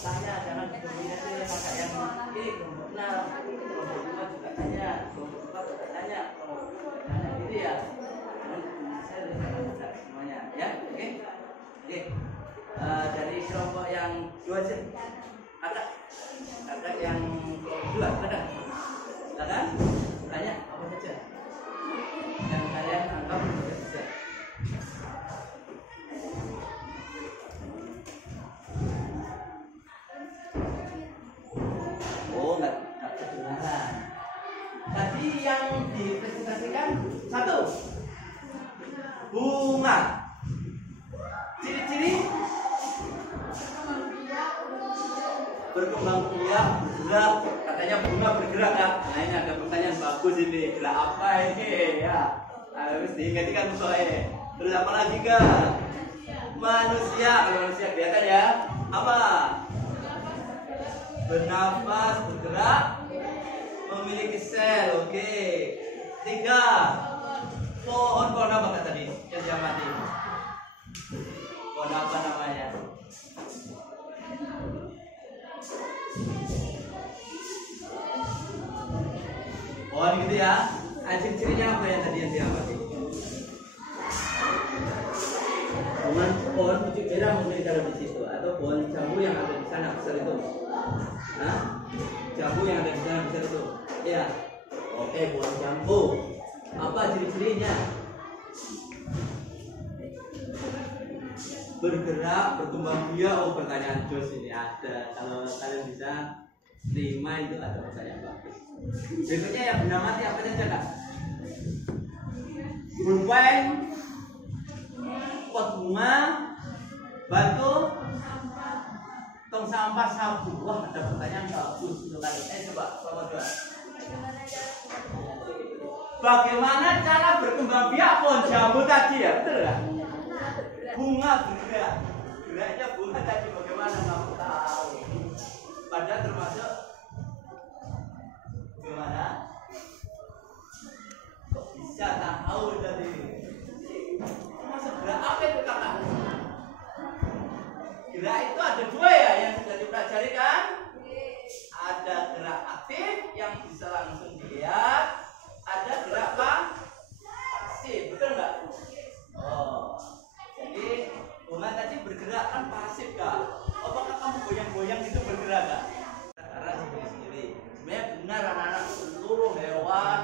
tanya, jangan didominasi oleh kakak yang ini kelompok 6, kelompok 5 juga tanya, kelompok 4 juga tanya, kelompok tanya gitu ya. Saya sudah semuanya ya, oke. Dari kelompok yang 2 aja. Ada yang kelompok 2 ada. Silakan tanya apa saja yang kalian anggap bisa. Oh, nggak kedengaran. Tadi yang dipresentasikan 1 bunga. Ciri-ciri berkembang biak, bergerak. Katanya bunga bergerak kan? Nah ini ada pertanyaan bagus ini. Gerak apa ini ya? Harus diingatkan soalnya. Terus apa lagi kak? Manusia. Kalau manusia kelihatan ya. Apa? Bernafas, bergerak, memiliki sel. Oke. 3 pohon apa kak tadi? Yang diamati. Pohon apa namanya? Pohon gitu ya. Ciri-cirinya apa yang tadi yang diamati? Pohon pucuk merah mungkin ada di situ, atau pohon jambu yang ada di sana besar itu. Nah, jambu yang ada di sana besar itu. Ya. Oke, pohon jambu. Apa ciri-cirinya? Bergerak, berkembang biak. Oh, pertanyaan Jos ini ada. Kalau kalian bisa terima itu ada pertanyaan bagus. Berikutnya yang benda mati apa saja kak? Pulpen, pot bunga, batu, tong sampah, sapu. Wah, ada pertanyaan bagus untuk kalian. Coba, nomor 2. Bagaimana cara berkembang biak pohon jambu tadi ya? Betul nggak? Bunga bergerak. Geraknya bunga tadi bagaimana kamu tahu? Padahal termasuk gimana? Kok bisa tahu tadi? Masuk gerak apa itu kakak? Gerak itu ada 2 ya yang sudah dipelajari kan? Ada gerak aktif yang bisa langsung dilihat. Ada gerak apa? Pasif, betul nggak? Oh, jadi bunga tadi bergerak kan pasif kak. Apakah kamu goyang-goyang itu bergerak kak? Karena sendiri. Sebenarnya benar anak-anak, seluruh hewan,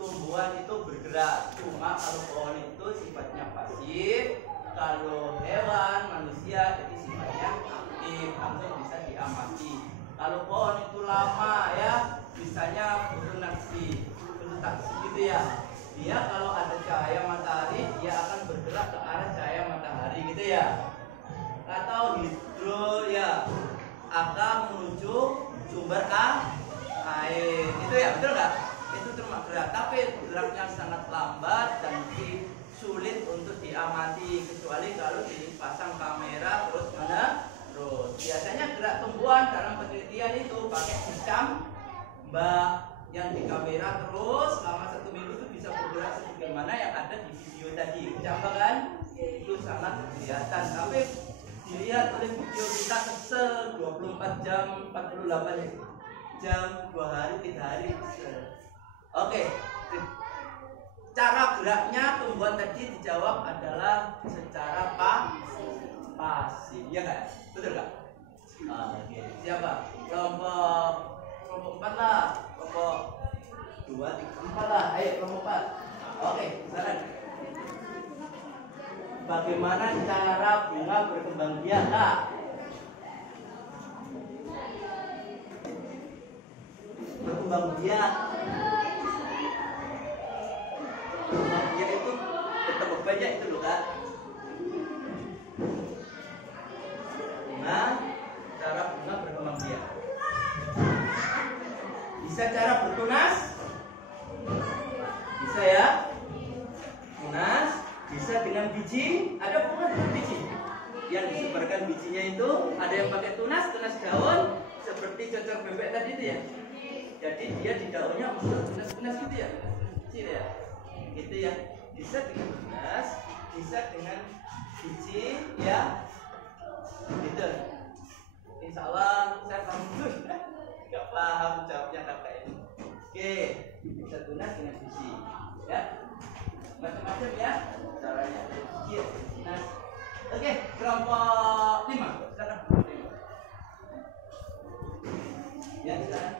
tumbuhan itu bergerak. Cuma kalau pohon itu sifatnya pasif, kalau hewan, manusia itu sifatnya aktif, langsung bisa diamati. Kalau pohon itu lama ya, misalnya fotonaksi gitu ya. Dia kalau ada cahaya matahari, dia akan bergerak ke arah cahaya matahari gitu ya. Atau hidro ya, akan menuju sumber air. Itu ya, betul nggak? Itu cuma gerak, tapi geraknya sangat lambat dan sulit untuk diamati kecuali kalau dipasang kamera terus mana terus. Biasanya gerak tumbuhan dalam penelitian itu pakai Mbak yang di kamera terus selama 1 minggu itu bisa bergerak sebagaimana yang ada di video tadi. Coba kan? Itu sangat kelihatan. Tapi dilihat oleh video kita kesel 24 jam, 48 jam, 2 hari, 3 hari kesel. Oke. Cara geraknya tumbuhan tadi dijawab adalah secara pasif. Iya kan? Betul kan? Oke. Siapa? Kelompok 4 lah. Kelompok 2, 3, 4 lah. Ayo kelompok 4. Oke, silakan. Bagaimana cara bunga berkembang biak kak? Berkembang biak. Berkembang biak itu bertambah banyak itu loh kak. Cara bunga berkembang biak. Bisa cara bertunas? Bisa ya? Tunas. Bisa dengan biji. Ada bunga dengan biji. Yang disebarkan bijinya itu ada yang pakai tunas daun seperti cocor bebek tadi itu ya. Jadi dia di daunnya unsur tunas gitu ya, kecil ya. Gitu ya. Bisa dengan tunas, bisa dengan biji ya. Gitu. Insya Allah saya paham. Gak paham jawabnya kakak ini. Oke, bisa tunas dengan visi, ya. Macam-macam ya caranya. Iya, tunas. Oke, kelompok 5. Silakan. Ya, silakan.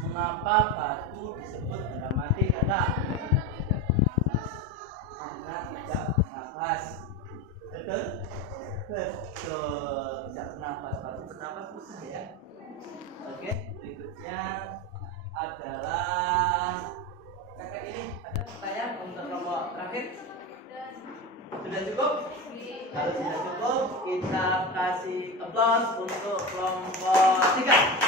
Mengapa batu disebut benda mati? Karena tidak bernafas. Betul? Betul. Tidak bernafas. Batu bernafas susah ya. Oke, berikutnya adalah kakak ini ada pertanyaan untuk kelompok terakhir. Sudah cukup? Kalau sudah cukup, kita kasih aplaus untuk kelompok 3.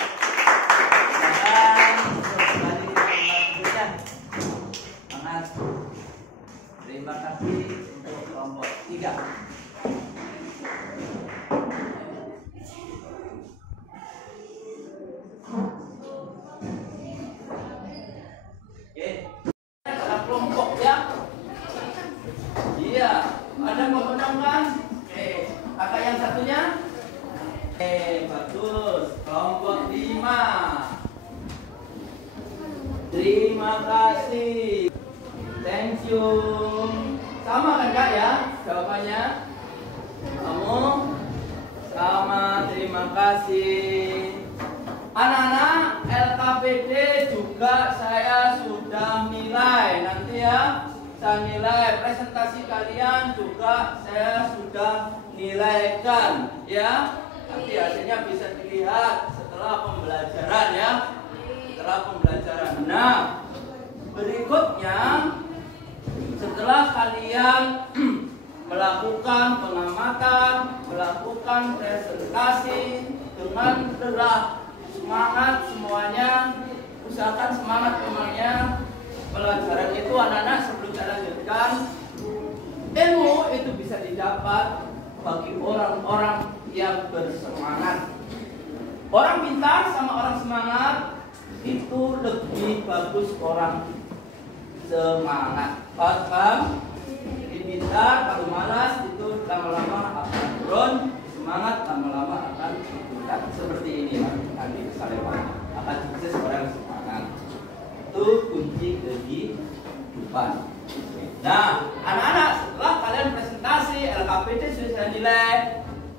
Terima kasih untuk kelompok 3. Oke, ada kelompok ya. Iya, ada kelompok kan? Oke, kakak yang satunya. Bagus. Kelompok 5. Terima kasih. Thank you. Sama kan kak ya jawabannya? Kamu sama, terima kasih. Anak-anak LKPD juga saya sudah nilai. Nanti ya saya nilai presentasi kalian juga saya sudah nilaikan ya. Nanti hasilnya bisa dilihat setelah pembelajaran ya. Setelah pembelajaran. Nah, berikutnya setelah kalian melakukan pengamatan, melakukan presentasi dengan telah semangat semuanya, usahakan semangat temannya. Pelajaran itu anak-anak sebelum saya lanjutkan, ilmu itu bisa didapat bagi orang-orang yang bersemangat. Orang pintar sama orang semangat itu lebih bagus orang semangat. Paham? Jadi pintar kalau malas itu lama-lama akan turun, semangat lama-lama akan meningkat. Seperti ini nanti Saleman akan sukses orang semangat. Itu kunci kehidupan. Nah, anak-anak setelah kalian presentasi LKPD sudah saya nilai,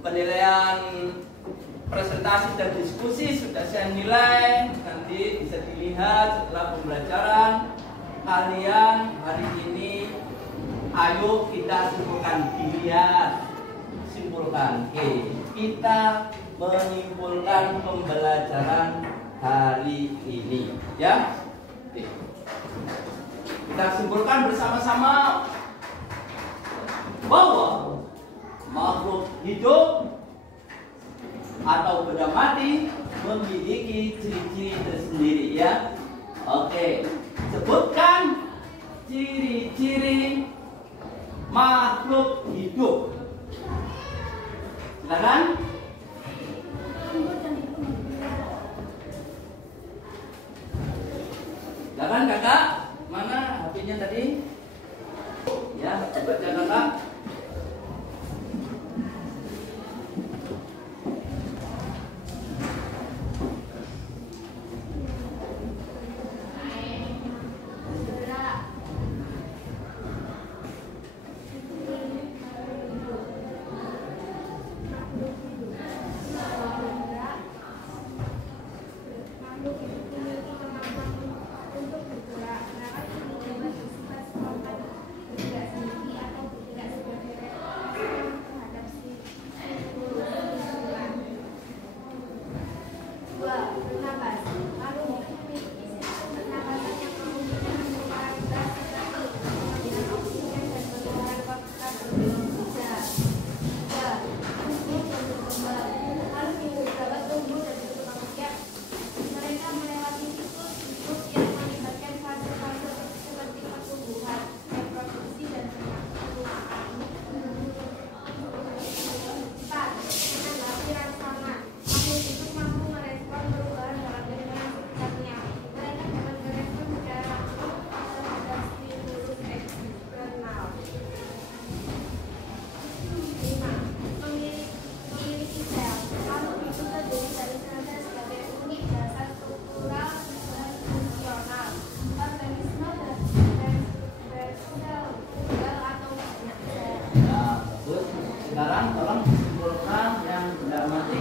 penilaian presentasi dan diskusi sudah saya nilai, nanti bisa dilihat setelah pembelajaran kalian hari ini. Ayo kita simpulkan, dilihat, simpulkan. Oke, kita menyimpulkan pembelajaran hari ini, ya. Oke. Kita simpulkan bersama-sama bahwa makhluk hidup atau benda mati memiliki ciri-ciri tersendiri ya. Oke, sebutkan ciri-ciri makhluk hidup. Silakan. Silakan kakak, mana HP-nya tadi? Ya, coba kakak.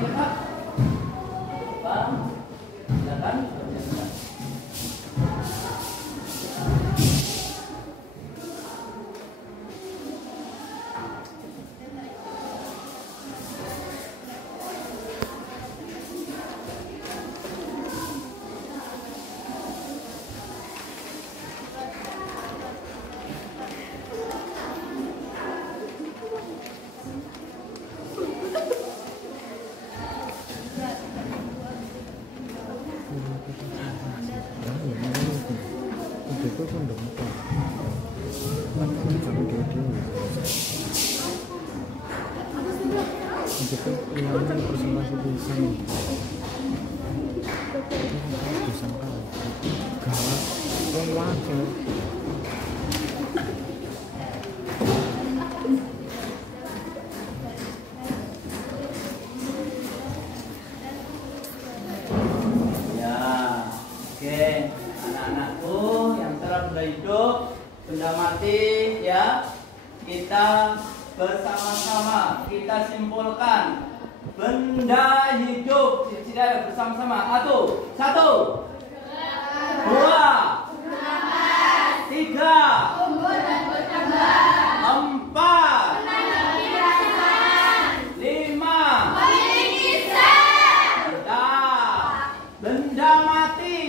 Kak? Pak, silakan. Itu kan udah muka. Jangan dia. Itu kan yang presentasi tulisan. Tulisan kau. Galak. Wong wajar. Hidup, benda mati, ya. Kita bersama-sama kita simpulkan benda hidup tidak bersama-sama. Satu, dua, tiga, empat, lima. Benda mati.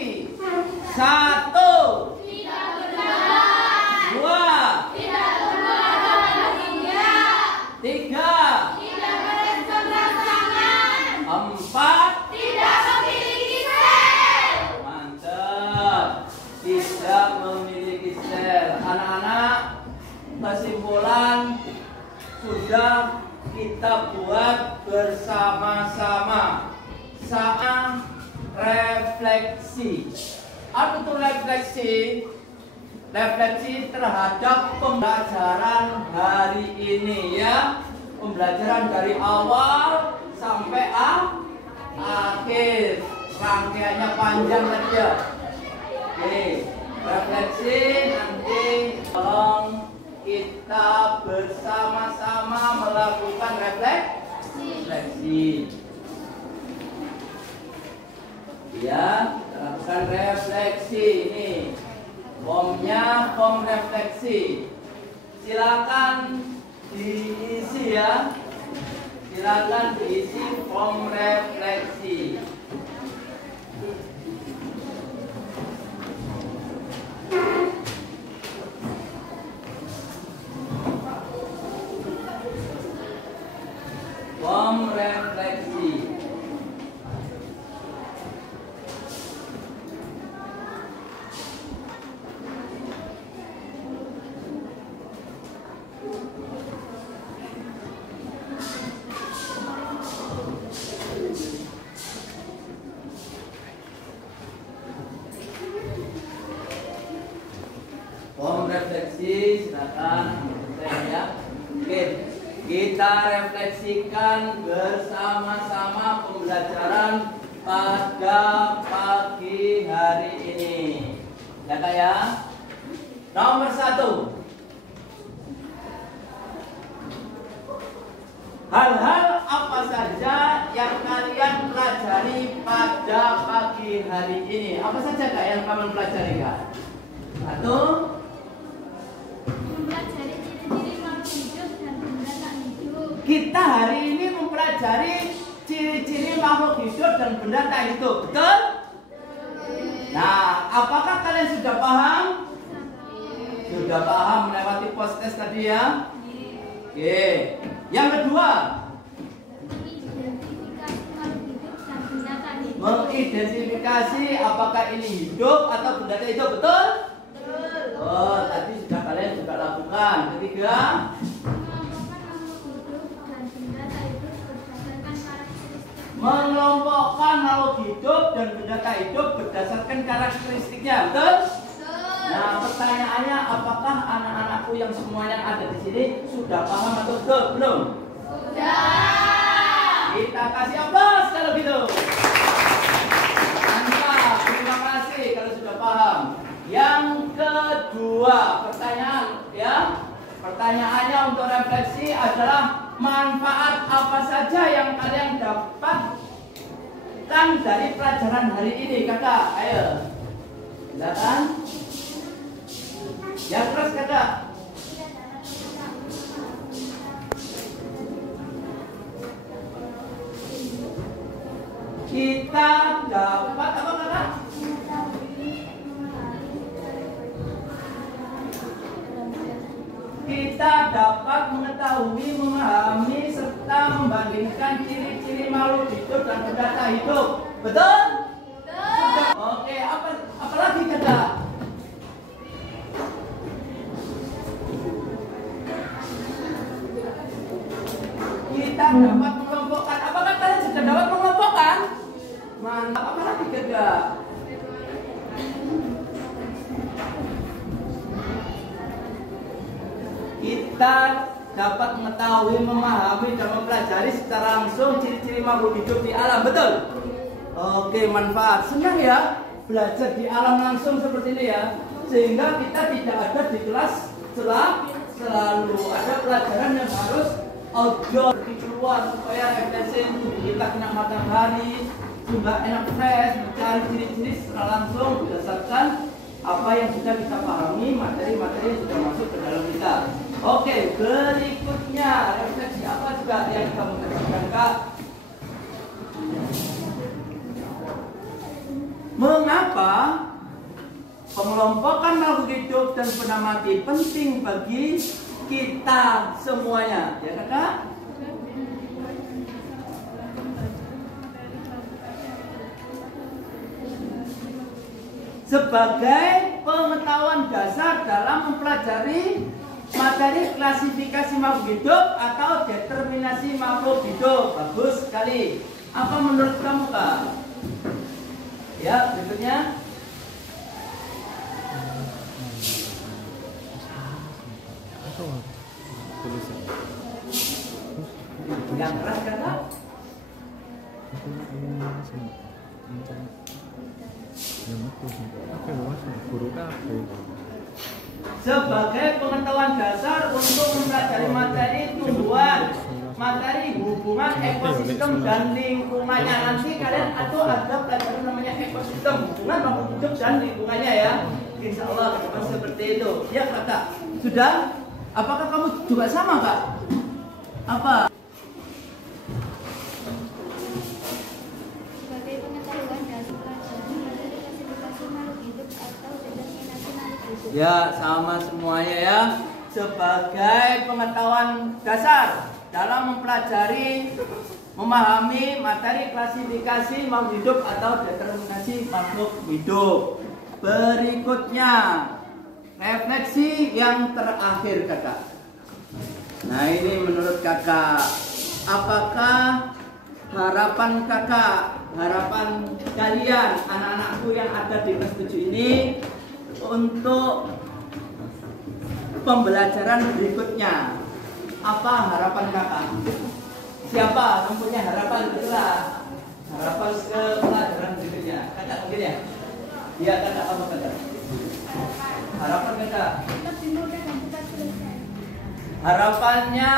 Satu, tiga, empat, tidak memiliki sel. Mantap, tidak memiliki sel. Anak-anak, kesimpulan sudah kita buat bersama-sama. Saat refleksi. Apa itu refleksi? Refleksi terhadap pembelajaran hari ini, ya. Pembelajaran dari awal sampai akhir. Rangkaiannya panjang tadi ya. Oke, refleksi nanti tolong kita bersama-sama melakukan refleksi. Ya, lakukan refleksi ini. Formnya form refleksi. Silakan diisi ya. Silakan diisi form refleksi. Form refleksi. Form refleksi, silakan ya. Oke, kita refleksikan bersama-sama pembelajaran pada pagi hari ini. Ya Kak ya. Nomor 1. Hal-hal apa saja yang kalian pelajari pada pagi hari ini? Apa saja Kak yang kalian pelajari Kak? 1. Mempelajari ciri-ciri makhluk hidup dan benda tak hidup. Kita hari ini mempelajari ciri-ciri makhluk hidup dan benda tak hidup, betul? Nah, apakah kalian sudah paham? Sudah paham melewati post test tadi ya? Oke. Yang kedua, Mengidentifikasi makhluk hidup dan benda tak hidup. mengidentifikasi apakah ini hidup atau benda tak hidup, betul? Oh, tadi sudah kalian juga lakukan. Ketiga, mengelompokkan makhluk hidup dan benda tak hidup berdasarkan karakteristiknya, betul? Nah, pertanyaannya, apakah anak-anakku yang semuanya ada di sini sudah paham atau belum? Sudah. Kita kasih aplaus kalau gitu. Mantap, terima kasih kalau sudah paham. Yang kedua, pertanyaan ya. Pertanyaannya untuk refleksi adalah manfaat apa saja yang kalian dapatkan dari pelajaran hari ini, kakak? Ayo, silakan. Yang keras, kakak. Kita dapat apa, kakak? Kita dapat mengetahui, memahami, serta membandingkan ciri-ciri makhluk hidup dan benda tak hidup. Betul? Betul. Oke, apa lagi, kakak? Kita dapat mengelompokkan. Apakah kalian sudah dapat mengelompokkan? Mantap. Apa lagi, kakak? Kita dapat mengetahui, memahami, dan mempelajari secara langsung ciri-ciri makhluk hidup di alam. Betul? Oke, manfaat. Senang ya belajar di alam langsung seperti ini ya. Sehingga kita tidak ada di kelas selalu ada pelajaran yang harus outdoor, di keluar, supaya refreshing tubuh kita kena matahari, sehingga enak fresh, mencari ciri-ciri secara langsung berdasarkan apa yang sudah kita pahami, materi-materi yang sudah masuk ke dalam kita. Oke, berikutnya refleksi apa juga yang kamu kerjakan, Kak? Mengapa pengelompokan makhluk hidup dan benda mati penting bagi kita semuanya? Ya, Kakak? Sebagai pengetahuan dasar dalam mempelajari materi klasifikasi makhluk hidup atau determinasi makhluk hidup. Bagus sekali. Apa menurut kamu, Kak? Ya, berikutnya. Yang keras, Kakak? Sebagai pengetahuan dasar untuk mempelajari materi tumbuhan, materi hubungan ekosistem dan lingkungannya. Nanti kalian atau ada pelajaran namanya ekosistem, hubungan makhluk hidup dan lingkungannya ya. Insya Allah ke depan seperti itu. Ya, Kakak. Sudah? Apakah kamu juga sama, Kak? Apa? Ya, sama semuanya ya. Sebagai pengetahuan dasar dalam mempelajari, memahami materi klasifikasi makhluk hidup atau determinasi makhluk hidup. Berikutnya, refleksi yang terakhir, Kakak. Nah, ini menurut Kakak, apakah harapan Kakak, harapan kalian, anak-anakku yang ada di kelas 7 ini untuk pembelajaran berikutnya? Apa harapan Kakak? Siapa yang punya harapan itulah harapan ke pelajaran berikutnya? Kakak mungkin ya? Iya, Kakak apa Kakak? Harapan Kakak? Lebih mudah dan cepat selesai. Harapannya,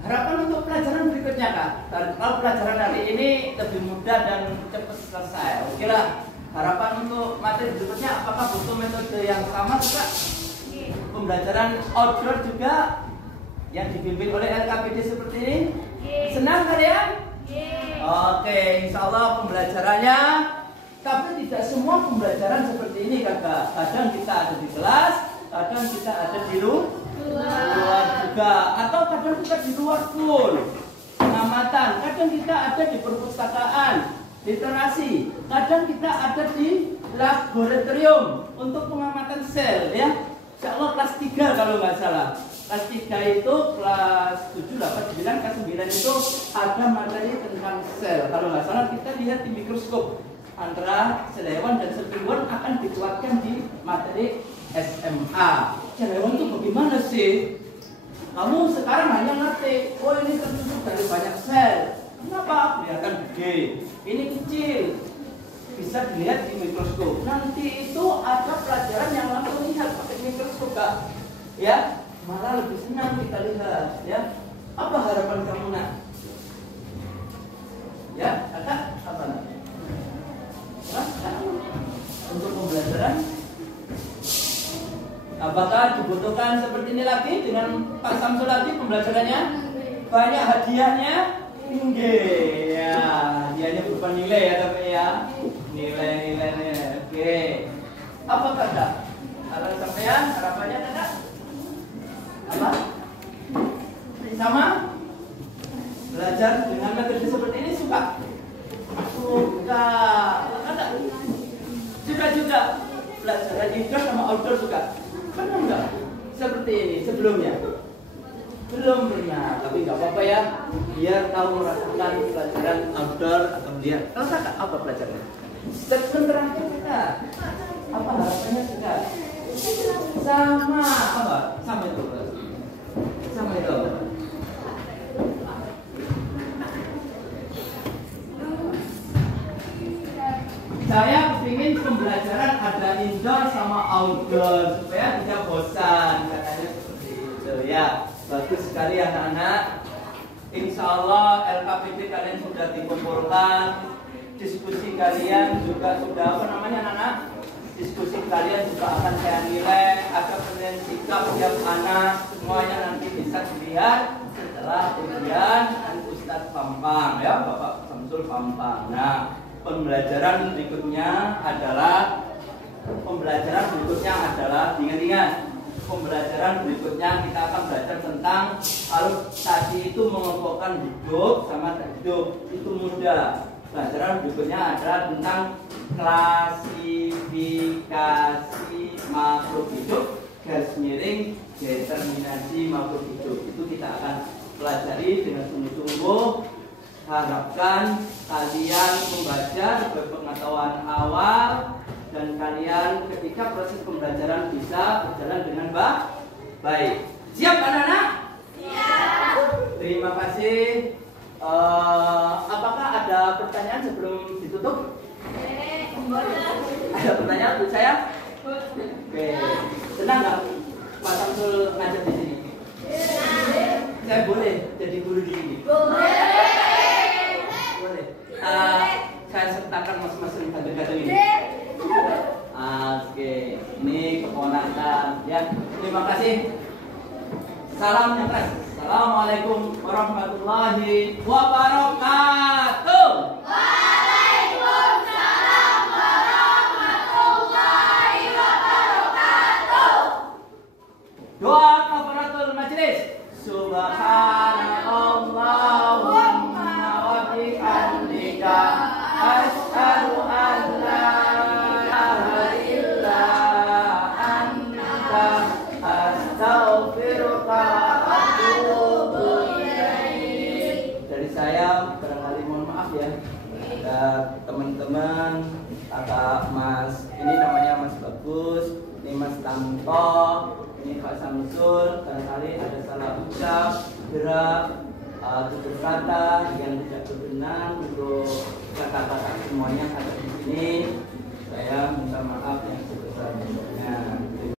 harapan untuk pelajaran berikutnya, Kak. Kalau pelajaran hari ini lebih mudah dan cepat selesai. Oke lah. Harapan untuk materi berikutnya, apakah butuh metode yang sama juga? Pembelajaran outdoor juga yang dibimbing oleh LKPD seperti ini? Senang kalian? Oke, insya Allah pembelajarannya. Tapi tidak semua pembelajaran seperti ini, Kakak. Kadang kita ada di kelas, kadang kita ada di luar juga, atau kadang kita di luar pun pengamatan. Kadang kita ada di perpustakaan, literasi. Kadang kita ada di laboratorium untuk pengamatan sel, ya. Insya Allah kelas 3 kalau nggak salah. Kelas 3 itu kelas 7, 8, 9, kelas 9 itu ada materi tentang sel. Kalau nggak salah kita lihat di mikroskop. Antara sel hewan dan sel tumbuhan akan dikuatkan di materi SMA. Sel hewan itu bagaimana sih? Kamu sekarang hanya ngerti, oh ini tersusun dari banyak sel. Kenapa? Kelihatan gede. Ini kecil. Bisa dilihat di mikroskop. Nanti itu ada pelajaran yang langsung lihat pakai mikroskop, Kak. Ya, malah lebih senang kita lihat. Ya, apa harapan kamu nak? Apakah dibutuhkan seperti ini lagi dengan Pak Samsul lagi pembelajarannya? Banyak hadiahnya? Enggak. Ya, hadiahnya berupa nilai ya tapi ya. Nilai-nilainya. Oke. Apa kata? Kalau sampean harapannya kata? Apa? Sama? Belajar dengan metode seperti ini suka? Suka. Kata? Suka juga. Pelajaran indoor sama outdoor suka? Pernah enggak? Seperti ini sebelumnya? Belum pernah, tapi nggak apa-apa ya. Biar tahu merasakan pelajaran outdoor atau lihat. Kalau kakak apa pelajarannya? Statement terakhir kita. Apa harapannya kita? Sama apa? Sama itu. Sama itu. Saya ingin pembelajaran ada indoor sama outdoor supaya tidak bosan, katanya seperti itu ya. Bagus sekali anak-anak. Insya Allah LKPP kalian sudah dikumpulkan, diskusi kalian juga sudah apa namanya anak-anak? Diskusi kalian juga akan saya nilai, ada penilaian sikap tiap anak, semuanya nanti bisa dilihat setelah ujian dan Ustadz Pampang ya, Bapak Samsul Pampang. Nah, pembelajaran berikutnya adalah ingat-ingat. Pembelajaran berikutnya kita akan belajar tentang kalau tadi itu mengelompokkan hidup sama tak hidup itu mudah. Pelajaran berikutnya adalah tentang klasifikasi makhluk hidup garis miring determinasi makhluk hidup. Itu kita akan pelajari dengan sungguh-sungguh. Harapkan kalian membaca berpengetahuan awal dan kalian ketika proses pembelajaran bisa berjalan dengan baik. Siap anak-anak? Siap. Terima kasih. Apakah ada pertanyaan sebelum ditutup? Ada pertanyaan untuk saya? Oke. Senang nggak Pak Samsul ngajar di sini? Saya boleh jadi guru di sini? Boleh. Saya sertakan masing-masing kader-kader ini. Oke, ini keponakan ya. Terima kasih. Salam yang keras. Assalamualaikum warahmatullahi wabarakatuh. Waalaikumsalam warahmatullahi wabarakatuh. Doa kafaratul majlis. Subhanallahumma wa bihamdika asyhadu an la ilaha illa anta astaghfiruka wa atubu ilaik. Dari saya barangkali mohon maaf ya. Ada teman-teman kakak Mas, ini namanya Mas Bagus, ini Mas Tanto, ini Pak Samsul, barangkali ada salah ucap, gerak, tutur kata yang tidak berkenan untuk kakak-kakak semuanya ada di sini. Saya minta maaf yang